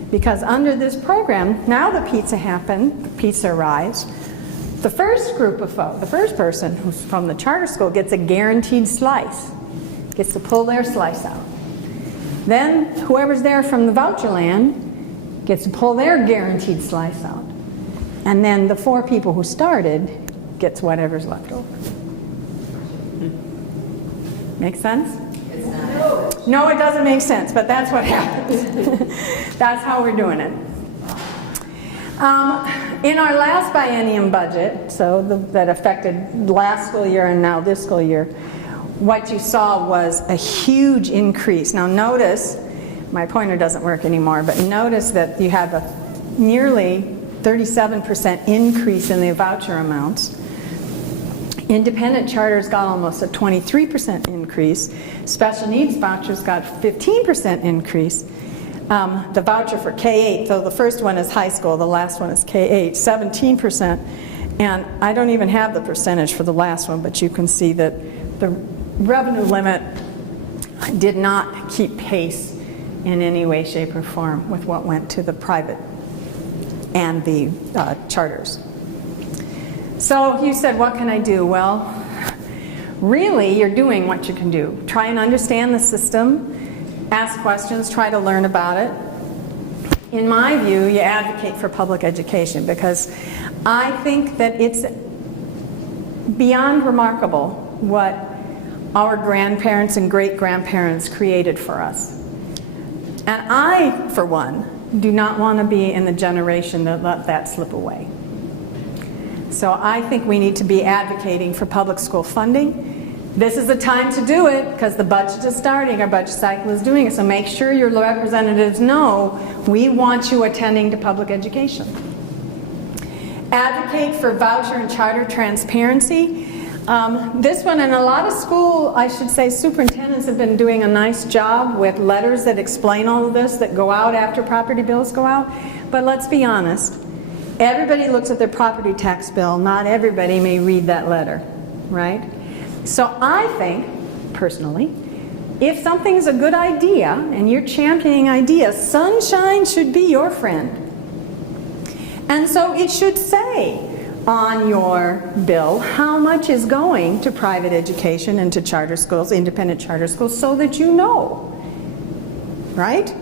Because under this program, now the pizza arrives. The first group of folks, the first person who's from the charter school gets a guaranteed slice, gets to pull their slice out. Then whoever's there from the voucher land gets to pull their guaranteed slice out. And then the 4 people who started gets whatever's left over. Make sense? No, it doesn't make sense, but that's what happens. That's how we're doing it. In our last biennium budget, so that affected last school year and now this school year, what you saw was a huge increase. Now notice, my pointer doesn't work anymore, but notice that you have a nearly 37% increase in the voucher amounts. Independent charters got almost a 23% increase. Special needs vouchers got 15% increase. The voucher for K-8, so the first one is high school, the last one is K-8, 17%. And I don't even have the percentage for the last one, but you can see that the revenue limit did not keep pace in any way, shape, or form with what went to the private and the charters. So you said, what can I do? Well, really, you're doing what you can do. Try and understand the system, ask questions, try to learn about it. In my view, you advocate for public education because I think that it's beyond remarkable what our grandparents and great-grandparents created for us. And I, for one, do not want to be in the generation that let that slip away. So I think we need to be advocating for public school funding. This is the time to do it because the budget is starting, our budget cycle is doing it. So make sure your representatives know we want you attending to public education. Advocate for voucher and charter transparency. This one, and a lot of school, I should say, superintendents have been doing a nice job with letters that explain all of this that go out after property bills go out. But let's be honest, everybody looks at their property tax bill. Not everybody may read that letter, right? So I think, personally, if something's a good idea and you're championing ideas, sunshine should be your friend. And so it should say on your bill how much is going to private education and to charter schools, independent charter schools, so that you know, right?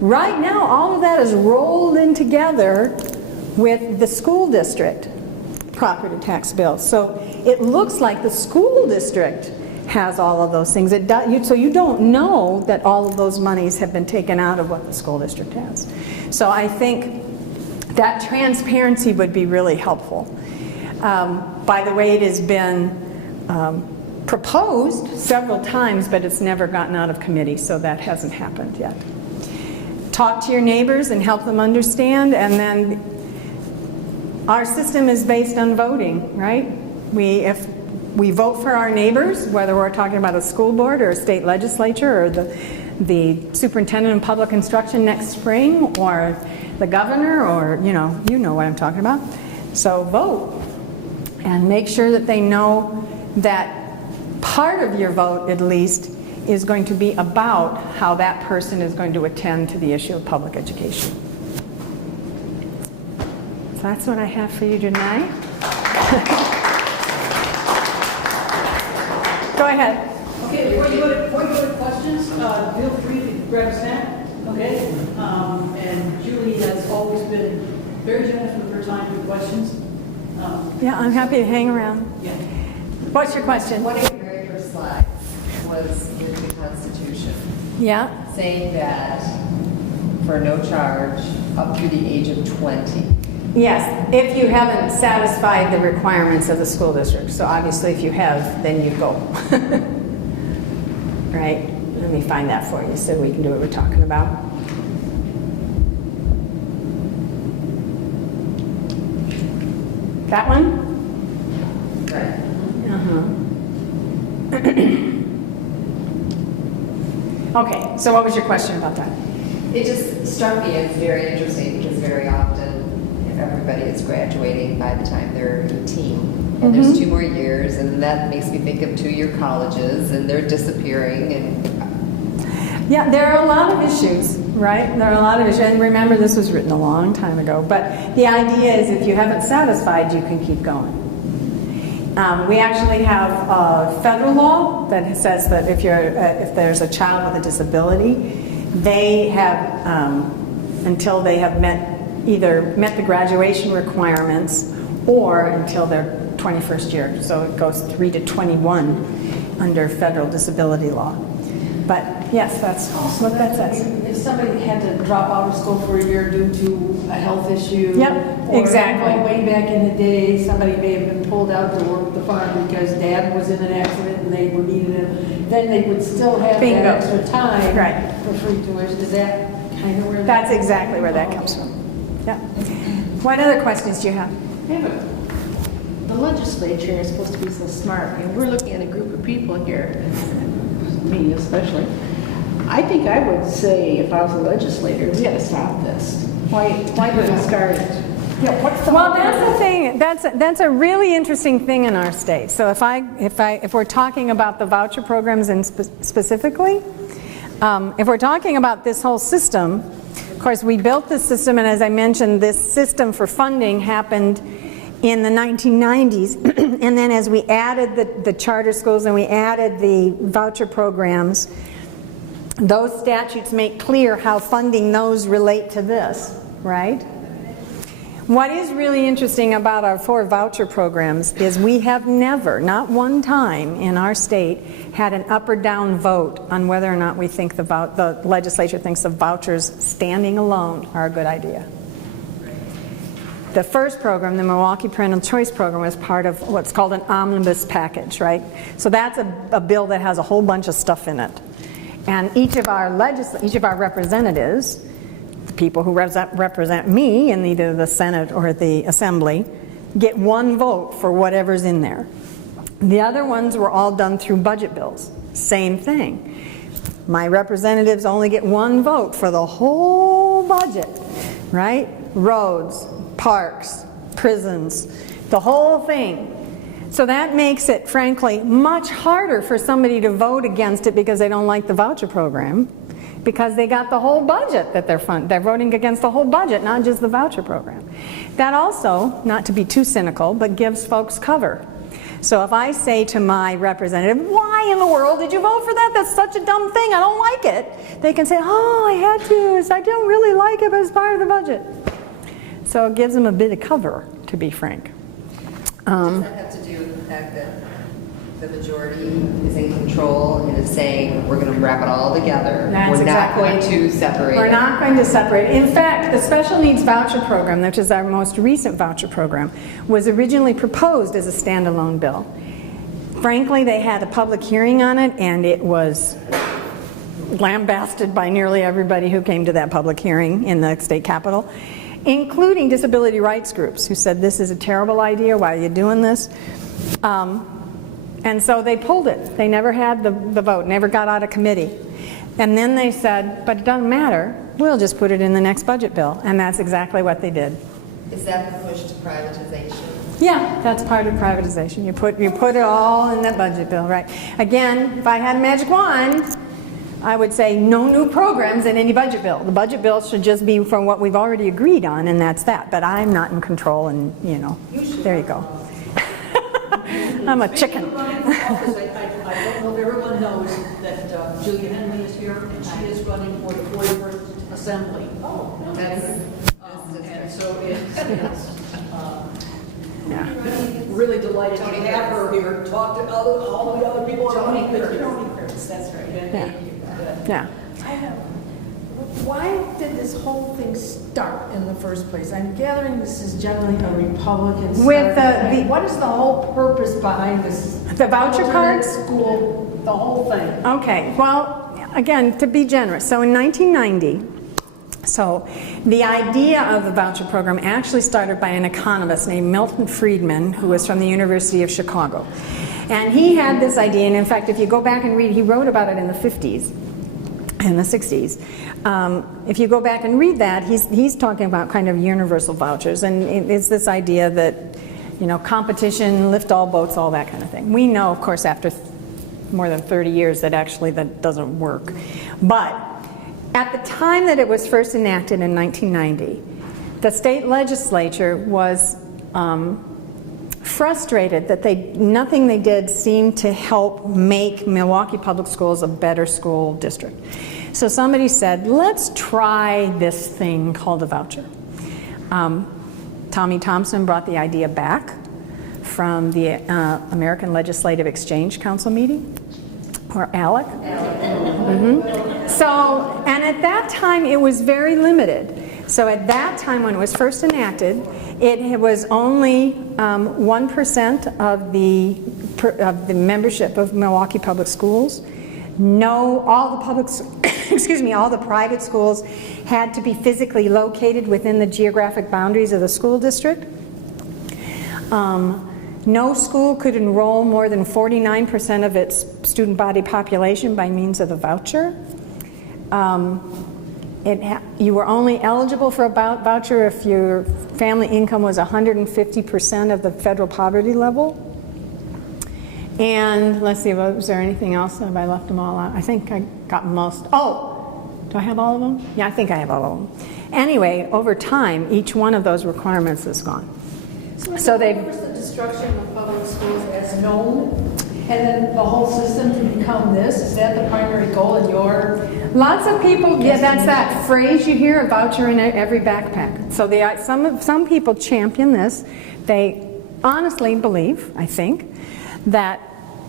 Right now, all of that is rolled in together with the school district property tax bill. So it looks like the school district has all of those things. So you don't know that all of those monies have been taken out of what the school district has. So I think that transparency would be really helpful. By the way, it has been proposed several times, but it's never gotten out of committee, so that hasn't happened yet. Talk to your neighbors and help them understand, and then our system is based on voting, right? If we vote for our neighbors, whether we're talking about a school board or a state legislature or the superintendent of public instruction next spring or the governor, or you know what I'm talking about. So vote and make sure that they know that part of your vote, at least, is going to be about how that person is going to attend to the issue of public education. So that's what I have for you tonight. Go ahead. Okay, before you go to questions, feel free to grab a snack, okay? And Julie has always been very generous with her time for questions. Yeah, I'm happy to hang around. Yeah. What's your question? One of your very first slides was with the Constitution, Yeah. saying that for no charge up to the age of 20. Yes, if you haven't satisfied the requirements of the school district. So obviously if you have, then you go. Right? Let me find that for you so we can do what we're talking about. That one? Right. Okay, so what was your question about that? It just struck me as very interesting because very often, if everybody is graduating by the time they're 18, and there's 2 more years, and that makes me think of 2-year colleges, and they're disappearing, and Yeah, there are a lot of issues, right? There are a lot of issues, and remember this was written a long time ago, but the idea is if you haven't satisfied, you can keep going. We actually have a federal law that says that if there's a child with a disability, they have, until they have either met the graduation requirements or until their 21st year. So it goes 3 to 21 under federal disability law. But yes, that's what that says. If somebody had to drop out of school for a year due to a health issue. Yep, or exactly. Way back in the day, somebody may have been pulled out to work the farm because dad was in an accident and they were needing him. Then they would still have Bingo. that extra time Right. for free tuition. Is that kind of where? That's exactly where that comes from. Yeah. What other questions do you have? The legislature is supposed to be so smart, and we're looking at a group of people here, me especially. I think I would say, if I was a legislator, we got to stop this. Why did it start? Yeah, what's the Well, that's the thing. That's a really interesting thing in our state. So if we're talking about the voucher programs and specifically, if we're talking about this whole system, of course, we built this system, and as I mentioned, this system for funding happened in the 1990s, and then as we added the charter schools and we added the voucher programs, those statutes make clear how funding those relate to this, right? What is really interesting about our 4 voucher programs is we have never, not one time in our state, had an up or down vote on whether or not we think the legislature thinks the vouchers standing alone are a good idea. The first program, the Milwaukee Parental Choice Program, was part of what's called an omnibus package, right? So that's a bill that has a whole bunch of stuff in it. And each of our representatives, the people who represent me in either the Senate or the Assembly, get 1 vote for whatever's in there. The other ones were all done through budget bills. Same thing. My representatives only get 1 vote for the whole budget, right? Roads, parks, prisons, the whole thing. So that makes it, frankly, much harder for somebody to vote against it because they don't like the voucher program, because they got the whole budget that they're voting against the whole budget, not just the voucher program. That also, not to be too cynical, but gives folks cover. So if I say to my representative, why in the world did you vote for that? That's such a dumb thing, I don't like it. They can say, oh, I had to, I don't really like it, but it's part of the budget. So it gives them a bit of cover, to be frank. does that have to do with the fact that the majority is in control and is saying, we're going to wrap it all together. That's we're exactly not going to separate We're it. not going to separate. In fact, the Special Needs Voucher Program, which is our most recent voucher program, was originally proposed as a standalone bill. Frankly, they had a public hearing on it, and it was lambasted by nearly everybody who came to that public hearing in the state capitol, including disability rights groups who said, this is a terrible idea, why are you doing this? And so they pulled it. They never had the vote, never got out of committee. And then they said, but it doesn't matter, we'll just put it in the next budget bill. And that's exactly what they did. Is that the push to privatization? Yeah, that's part of privatization. You put it all in that budget bill, right? Again, if I had a magic wand, I would say no new programs in any budget bill. The budget bill should just be from what we've already agreed on, and that's that. But I'm not in control, and there you go. I'm a chicken. Speaking of running for office, I don't know if everyone knows that Julia Henley is here, and she is running for the 41st Assembly. Oh, That's and so it's Yeah. really delighted to have her here, talk to all the other people. Tony Curtis, that's right. Yeah. Yeah. Why did this whole thing start in the first place? I'm gathering this is generally a Republican. With started. What is the whole purpose behind this? The voucher alternate cards? School, the whole thing. Okay, well, again, to be generous, so in 1990, so the idea of the voucher program actually started by an economist named Milton Friedman, who was from the University of Chicago. And he had this idea, and in fact, if you go back and read, he wrote about it in the 50s and the 60s. If you go back and read that, he's talking about kind of universal vouchers, and it's this idea that, competition, lift all boats, all that kind of thing. We know, of course, after more than 30 years that actually that doesn't work. But at the time that it was first enacted in 1990, the state legislature was frustrated that nothing they did seemed to help make Milwaukee Public Schools a better school district. So somebody said, let's try this thing called a voucher. Tommy Thompson brought the idea back from the American Legislative Exchange Council meeting, or ALEC. So, and at that time it was very limited. So at that time when it was first enacted, it was only 1% of the membership of Milwaukee Public Schools. All the private schools had to be physically located within the geographic boundaries of the school district. No school could enroll more than 49% of its student body population by means of the voucher. You were only eligible for a voucher if your family income was 150% of the federal poverty level. And let's see, was there anything else? Have I left them all out? I think I got most. Oh, do I have all of them? Yeah, I think I have all of them. Anyway, over time, each one of those requirements is gone. So they was the destruction of public schools as known, and then the whole system to become this. Is that the primary goal in your? Lots of people, yeah, that's that phrase you hear, a voucher in every backpack. So some people champion this. They honestly believe, I think, that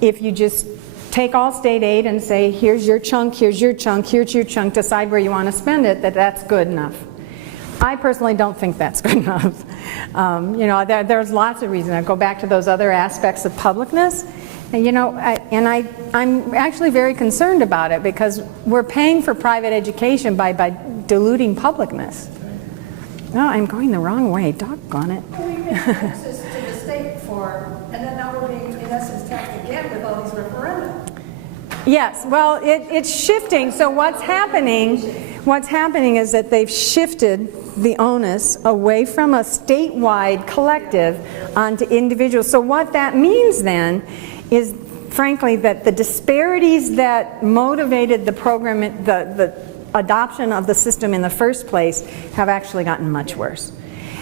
if you just take all state aid and say, here's your chunk, here's your chunk, here's your chunk, decide where you want to spend it, that's good enough. I personally don't think that's good enough. There's lots of reasons. I go back to those other aspects of publicness. And I'm actually very concerned about it because we're paying for private education by diluting publicness. No, I'm going the wrong way. Doggone it. We made taxes to the state for, and then now we're being, in essence, taxed again with all these referenda. Yes, well, it's shifting. So what's happening is that they've shifted the onus away from a statewide collective onto individuals. So what that means then is, frankly, that the disparities that motivated the program, the adoption of the system in the first place, have actually gotten much worse.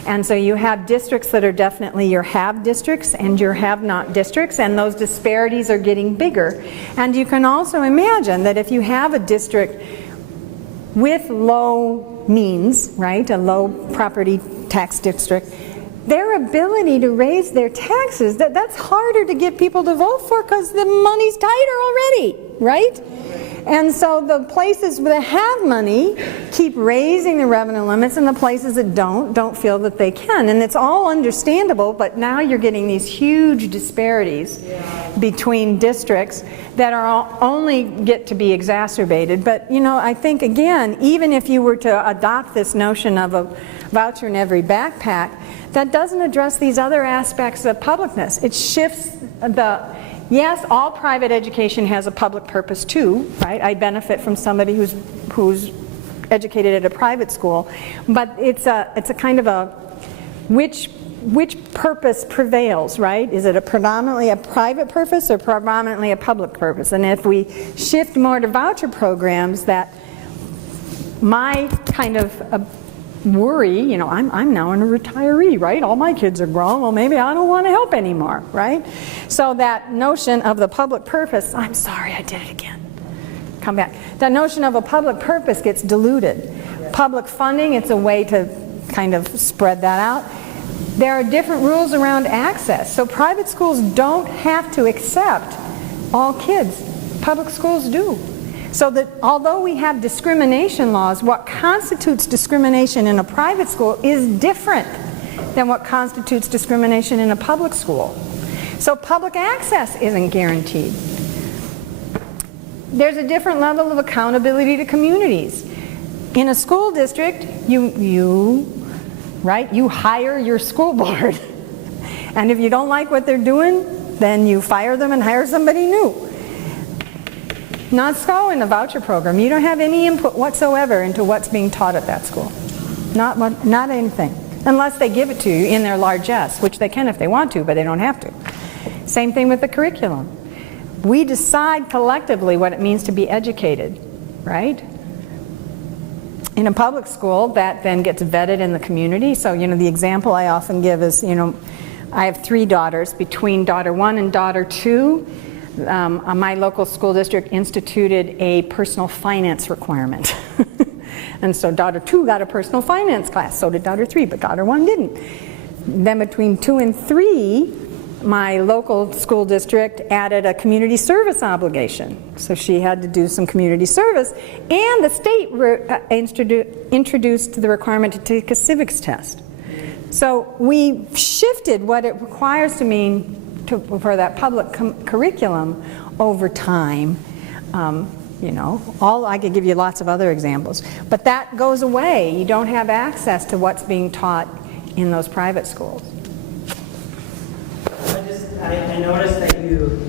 And so you have districts that are definitely your have districts and your have not districts, and those disparities are getting bigger. And you can also imagine that if you have a district with low means, right, a low property tax district, their ability to raise their taxes, that's harder to get people to vote for because the money's tighter already, right? And so the places that have money keep raising the revenue limits, and the places that don't feel that they can. And it's all understandable, but now you're getting these huge disparities between districts that are only get to be exacerbated. But you know, I think again, even if you were to adopt this notion of a voucher in every backpack, that doesn't address these other aspects of publicness. It shifts yes, all private education has a public purpose too, right? I benefit from somebody who's educated at a private school, but it's a kind of a which purpose prevails, right? Is it predominantly a private purpose or predominantly a public purpose? And if we shift more to voucher programs, that my kind of worry, you know, I'm now a retiree, right? All my kids are grown. Well, maybe I don't want to help anymore, right? So that notion of the public purpose, I'm sorry, I did it again. Come back. That notion of a public purpose gets diluted. Public funding, it's a way to kind of spread that out. There are different rules around access. So private schools don't have to accept all kids. Public schools do. So that although we have discrimination laws, what constitutes discrimination in a private school is different than what constitutes discrimination in a public school. So public access isn't guaranteed. There's a different level of accountability to communities. In a school district, you hire your school board. And if you don't like what they're doing, then you fire them and hire somebody new. Not so in the voucher program. You don't have any input whatsoever into what's being taught at that school. Not anything. Unless they give it to you in their largesse, which they can if they want to, but they don't have to. Same thing with the curriculum. We decide collectively what it means to be educated, right? In a public school, that then gets vetted in the community. So, you know, the example I often give is, you know, I have 3 daughters. Between daughter 1 and daughter 2, my local school district instituted a personal finance requirement. And so daughter 2 got a personal finance class, so did daughter 3, but daughter 1 didn't. Then between 2 and 3, my local school district added a community service obligation. So she had to do some community service, and the state introduced the requirement to take a civics test. So we shifted what it requires to mean for that public curriculum over time. You know, I could give you lots of other examples, but that goes away. You don't have access to what's being taught in those private schools. I noticed that you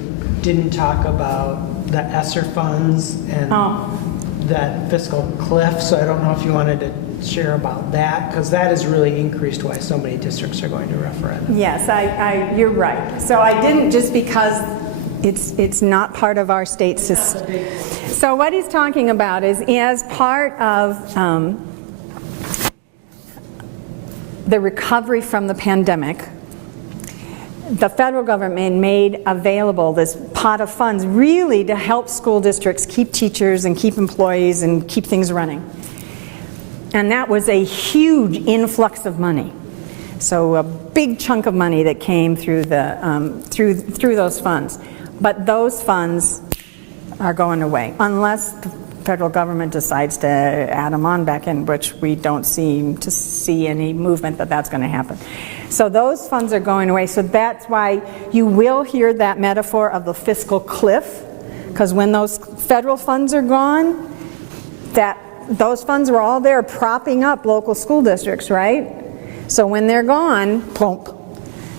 didn't talk about the ESSER funds and that fiscal cliff, so I don't know if you wanted to share about that, because that has really increased why so many districts are going to referendum. Yes, you're right. So I didn't, just because it's not part of our state system. So what he's talking about is, as part of the recovery from the pandemic, the federal government made available this pot of funds really to help school districts keep teachers and keep employees and keep things running. And that was a huge influx of money. So a big chunk of money that came through through those funds. But those funds are going away unless the federal government decides to add them on back in, which we don't seem to see any movement that that's going to happen. So those funds are going away. So that's why you will hear that metaphor of the fiscal cliff, because when those federal funds are gone, those funds were all there propping up local school districts, right? So when they're gone, plump,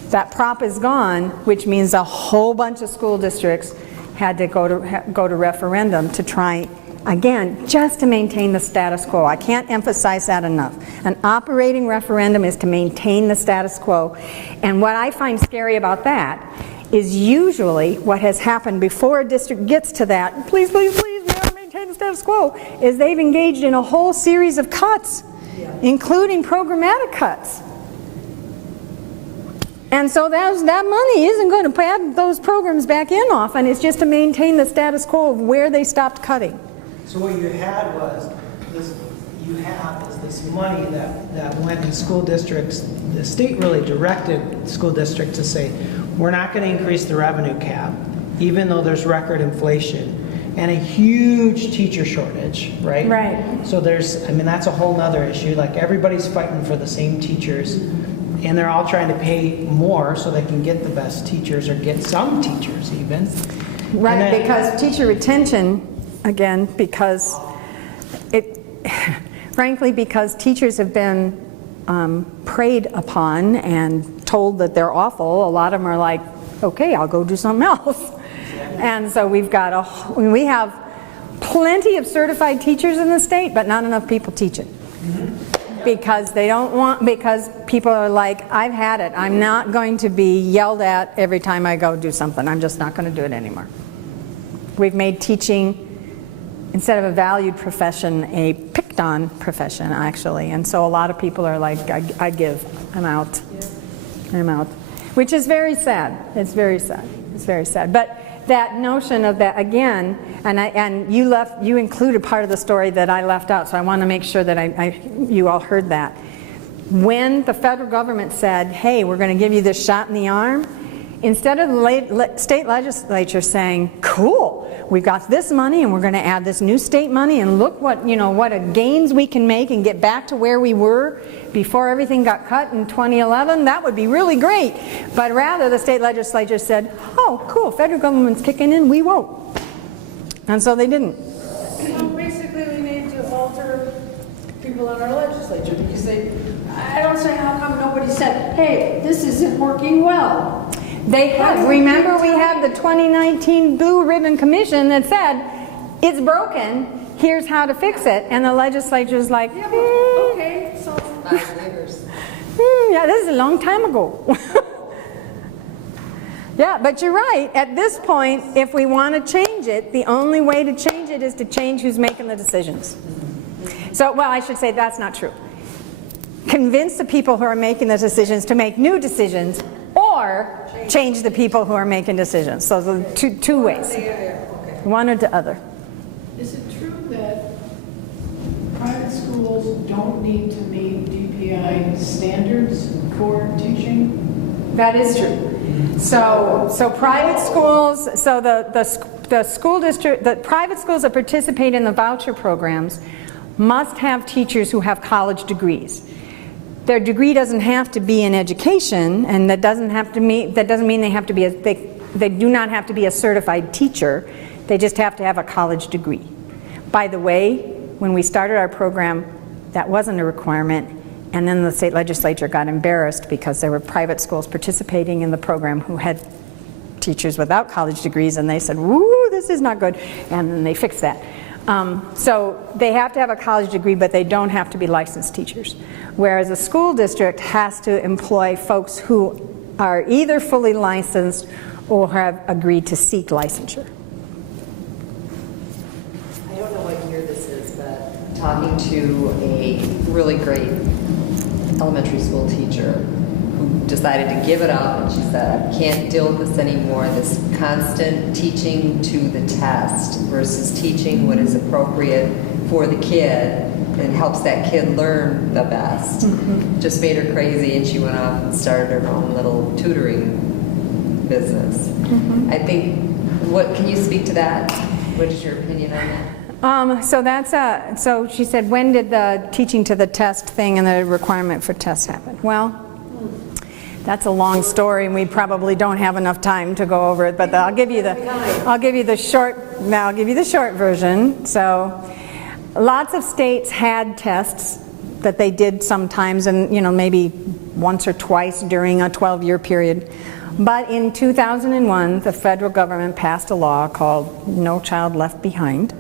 that prop is gone, which means a whole bunch of school districts had to go to referendum to try, again, just to maintain the status quo. I can't emphasize that enough. An operating referendum is to maintain the status quo. And what I find scary about that is usually what has happened before a district gets to that, please, please, please, we want to maintain the status quo, is they've engaged in a whole series of cuts, including programmatic cuts. And so that money isn't going to add those programs back in often. It's just to maintain the status quo of where they stopped cutting. So what you had was this money that went in school districts. The state really directed school districts to say, we're not going to increase the revenue cap, even though there's record inflation. and a huge teacher shortage, right? Right. So there's, I mean, that's a whole nother issue. Like everybody's fighting for the same teachers, and they're all trying to pay more so they can get the best teachers or get some teachers even. Right, And then- because teacher retention, again, because frankly, because teachers have been preyed upon and told that they're awful, a lot of them are like, okay, I'll go do something else. And so we have plenty of certified teachers in the state, but not enough people teaching. Because they don't want, because people are like, I've had it. I'm not going to be yelled at every time I go do something. I'm just not going to do it anymore. We've made teaching, instead of a valued profession, a picked on profession, actually. And so a lot of people are like, I give, I'm out. I'm out. Which is very sad. It's very sad. It's very sad. But that notion of that, again, and you included part of the story that I left out, so I want to make sure that you all heard that. When the federal government said, hey, we're going to give you this shot in the arm, instead of the state legislature saying, cool, we've got this money and we're going to add this new state money and look what, what gains we can make and get back to where we were before everything got cut in 2011, that would be really great. But rather the state legislature said, oh, cool, federal government's kicking in, we won't. And so they didn't. So basically, we need to alter people in our legislature because I don't say how come nobody said, hey, this isn't working well. They have. Remember, we had the 2019 Blue Ribbon Commission that said, it's broken, here's how to fix it. And the legislature's like, Yeah, but, okay, so. yeah, this is a long time ago. Yeah, but you're right. At this point, if we want to change it, the only way to change it is to change who's making the decisions. So, well, I should say that's not true. Convince the people who are making the decisions to make new decisions, or change the people who are making decisions. So the two ways. One or the other. Is it true that private schools don't need to meet DPI standards for teaching? That is true. So private schools, so the school district, the private schools that participate in the voucher programs must have teachers who have college degrees. Their degree doesn't have to be in education, and that doesn't mean they have to be they do not have to be a certified teacher. They just have to have a college degree. By the way, when we started our program, that wasn't a requirement, and then the state legislature got embarrassed because there were private schools participating in the program who had teachers without college degrees, and they said, woo, this is not good, and then they fixed that. So they have to have a college degree, but they don't have to be licensed teachers. Whereas a school district has to employ folks who are either fully licensed or have agreed to seek licensure. I don't know what year this is, but talking to a really great elementary school teacher who decided to give it up, and she said, I can't deal with this anymore, this constant teaching to the test versus teaching what is appropriate for the kid and helps that kid learn the best. Just made her crazy, and she went off and started her own little tutoring business. I think, can you speak to that? What is your opinion on that? So she said, when did the teaching to the test thing and the requirement for tests happen? Well, that's a long story, and we probably don't have enough time to go over it. But I'll give you the short version. So, lots of states had tests that they did sometimes, and maybe once or twice during a 12-year period. But in 2001, the federal government passed a law called No Child Left Behind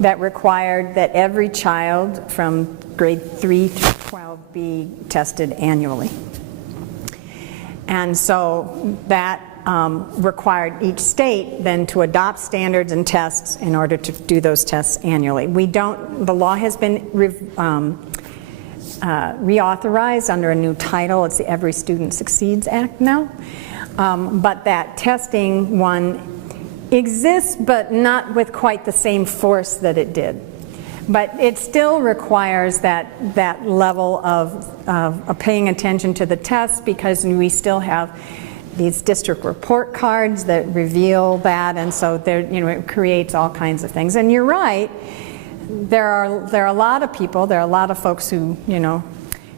that required that every child from grade 3 through 12 be tested annually. And so that required each state then to adopt standards and tests in order to do those tests annually. The law has been reauthorized under a new title. It's the Every Student Succeeds Act now. But that testing one exists, but not with quite the same force that it did. But it still requires that level of paying attention to the tests, because we still have these district report cards that reveal that, and so there, it creates all kinds of things. And you're right, there are a lot of people, there are a lot of folks who,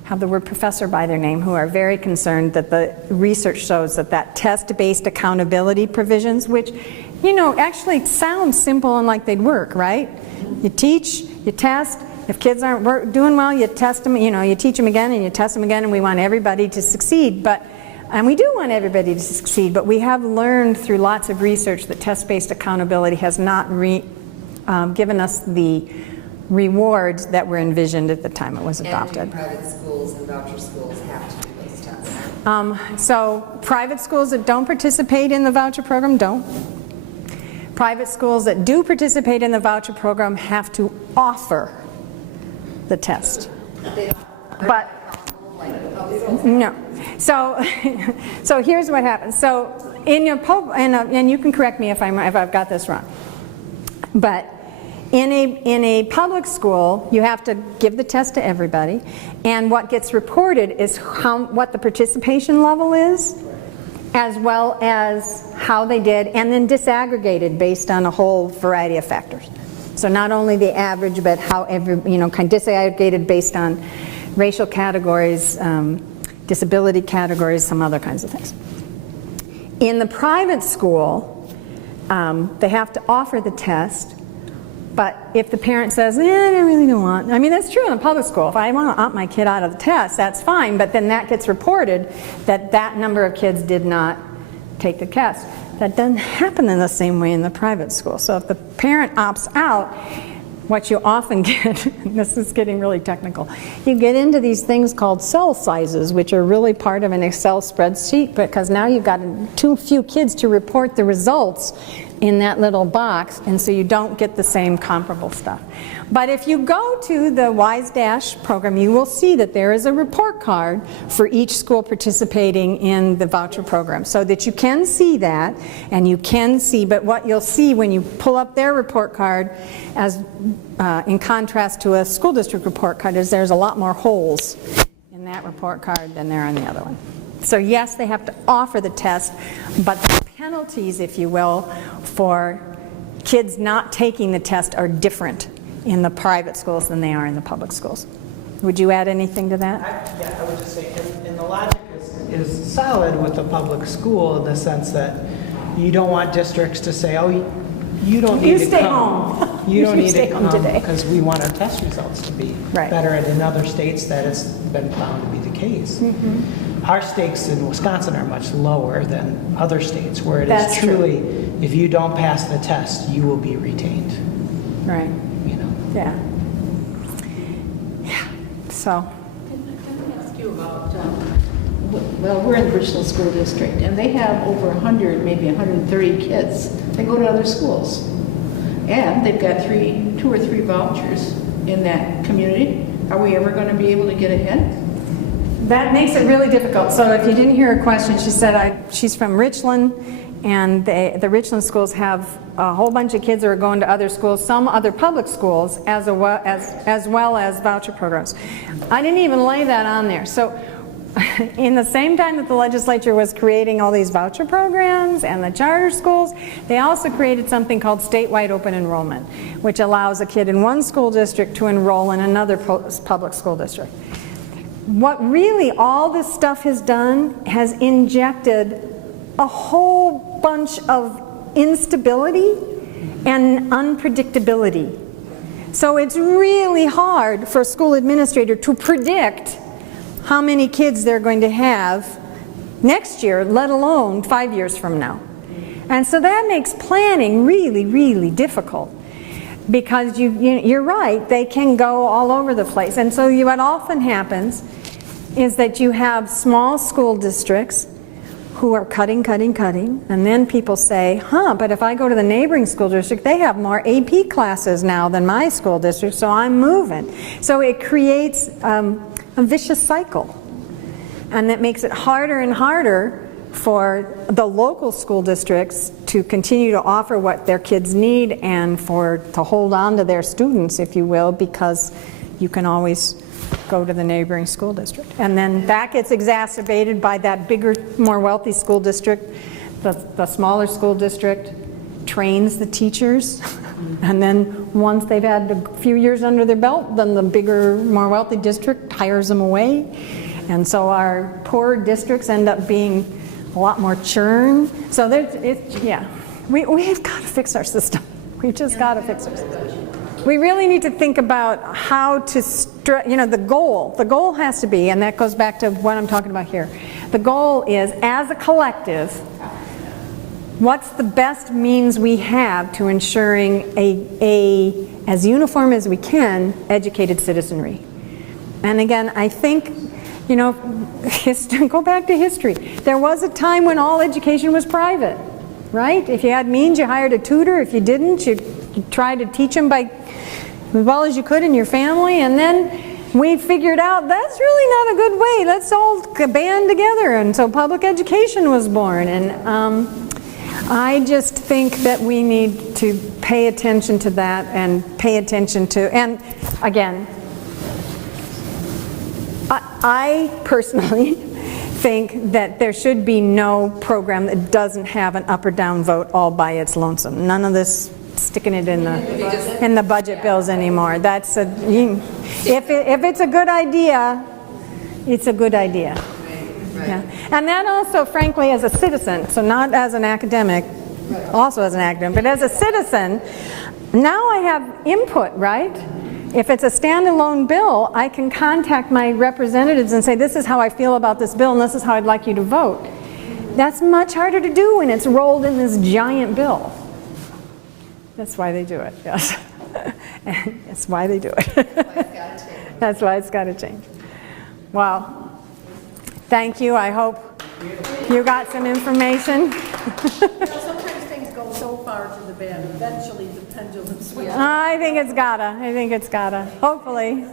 have the word professor by their name, who are very concerned that the research shows that test-based accountability provisions, which, actually sound simple and like they'd work, right? You teach, you test. If kids aren't doing well, you test them, you teach them again and you test them again, and we want everybody to succeed. And we do want everybody to succeed, but we have learned through lots of research that test-based accountability has not given us the rewards that were envisioned at the time it was adopted. And private schools and voucher schools have to do those tests. So private schools that don't participate in the voucher program don't. Private schools that do participate in the voucher program have to offer the test. But no. So here's what happens. So and you can correct me if I've got this wrong. But in a public school, you have to give the test to everybody, and what gets reported is what the participation level is, as well as how they did, and then disaggregated based on a whole variety of factors. So not only the average, but how kind of disaggregated based on racial categories, disability categories, some other kinds of things. In the private school, they have to offer the test, but if the parent says, I really don't want, that's true in a public school. If I want to opt my kid out of the test, that's fine, but then that gets reported that number of kids did not take the test. That doesn't happen in the same way in the private school. So if the parent opts out, what you often get, and this is getting really technical, you get into these things called cell sizes, which are really part of an Excel spreadsheet, because now you've got too few kids to report the results in that little box, and so you don't get the same comparable stuff. But if you go to the WISE Dash program, you will see that there is a report card for each school participating in the voucher program, so that you can see that, and you can see, but what you'll see when you pull up their report card, as in contrast to a school district report card, is there's a lot more holes in that report card than there are in the other one. So yes, they have to offer the test, but the penalties, if you will, for kids not taking the test are different in the private schools than they are in the public schools. Would you add anything to that? I would just say, and the logic is solid with the public school in the sense that you don't want districts to say, you don't need to come. You stay home. You don't need stay to home come today. because we want our test results to be better. And in other states that has been found to be the case. Mm-hmm. Our stakes in Wisconsin are much lower than other states where it is truly, if you don't pass the test, you will be retained. Right. Yeah. So. Can I ask you about, well, we're in the Richland School District, and they have over 100, maybe 130 kids that go to other schools. And they've got 2 or 3 vouchers in that community. Are we ever going to be able to get ahead? That makes it really difficult. So if you didn't hear her question, she said she's from Richland, and the Richland schools have a whole bunch of kids that are going to other schools, some other public schools, as well as voucher programs. I didn't even lay that on there. So in the same time that the legislature was creating all these voucher programs and the charter schools, they also created something called statewide open enrollment, which allows a kid in one school district to enroll in another public school district. What really all this stuff has done has injected a whole bunch of instability and unpredictability. So it's really hard for a school administrator to predict how many kids they're going to have next year, let alone 5 years from now. And so that makes planning really, really difficult, because you're right, they can go all over the place. And so what often happens is that you have small school districts who are cutting, and then people say, but if I go to the neighboring school district, they have more AP classes now than my school district, so I'm moving. So it creates a vicious cycle, and that makes it harder and harder for the local school districts to continue to offer what their kids need and to hold on to their students, if you will, because you can always go to the neighboring school district. And then that gets exacerbated by that bigger, more wealthy school district. The smaller school district trains the teachers, and then once they've had a few years under their belt, then the bigger, more wealthy district hires them away. And so our poorer districts end up being a lot more churn. So we've got to fix our system. We've just got to fix our system. We really need to think about how to, the goal has to be, and that goes back to what I'm talking about here. The goal is, as a collective, what's the best means we have to ensuring a as uniform as we can, educated citizenry. And again, I think, go back to history. There was a time when all education was private, right? If you had means, you hired a tutor. If you didn't, you tried to teach them as well as you could in your family. And then we figured out that's really not a good way. Let's all band together. And so public education was born. And I just think that we need to pay attention to that and pay attention to, and again, I personally think that there should be no program that doesn't have an up or down vote all by its lonesome. None of this sticking it in the budget bills anymore. That's if it's a good idea, it's a good idea. Yeah. And then also, frankly, as a citizen, so not as an academic, also as an academic, but as a citizen, now I have input, right? If it's a standalone bill, I can contact my representatives and say, this is how I feel about this bill, and this is how I'd like you to vote. That's much harder to do when it's rolled in this giant bill. That's why they do it, yes. That's why they do it. That's why it's got to change. Well, thank you. I hope you got some information. Sometimes things go so far to the bad, eventually the pendulum swings. I think it's gotta. Hopefully.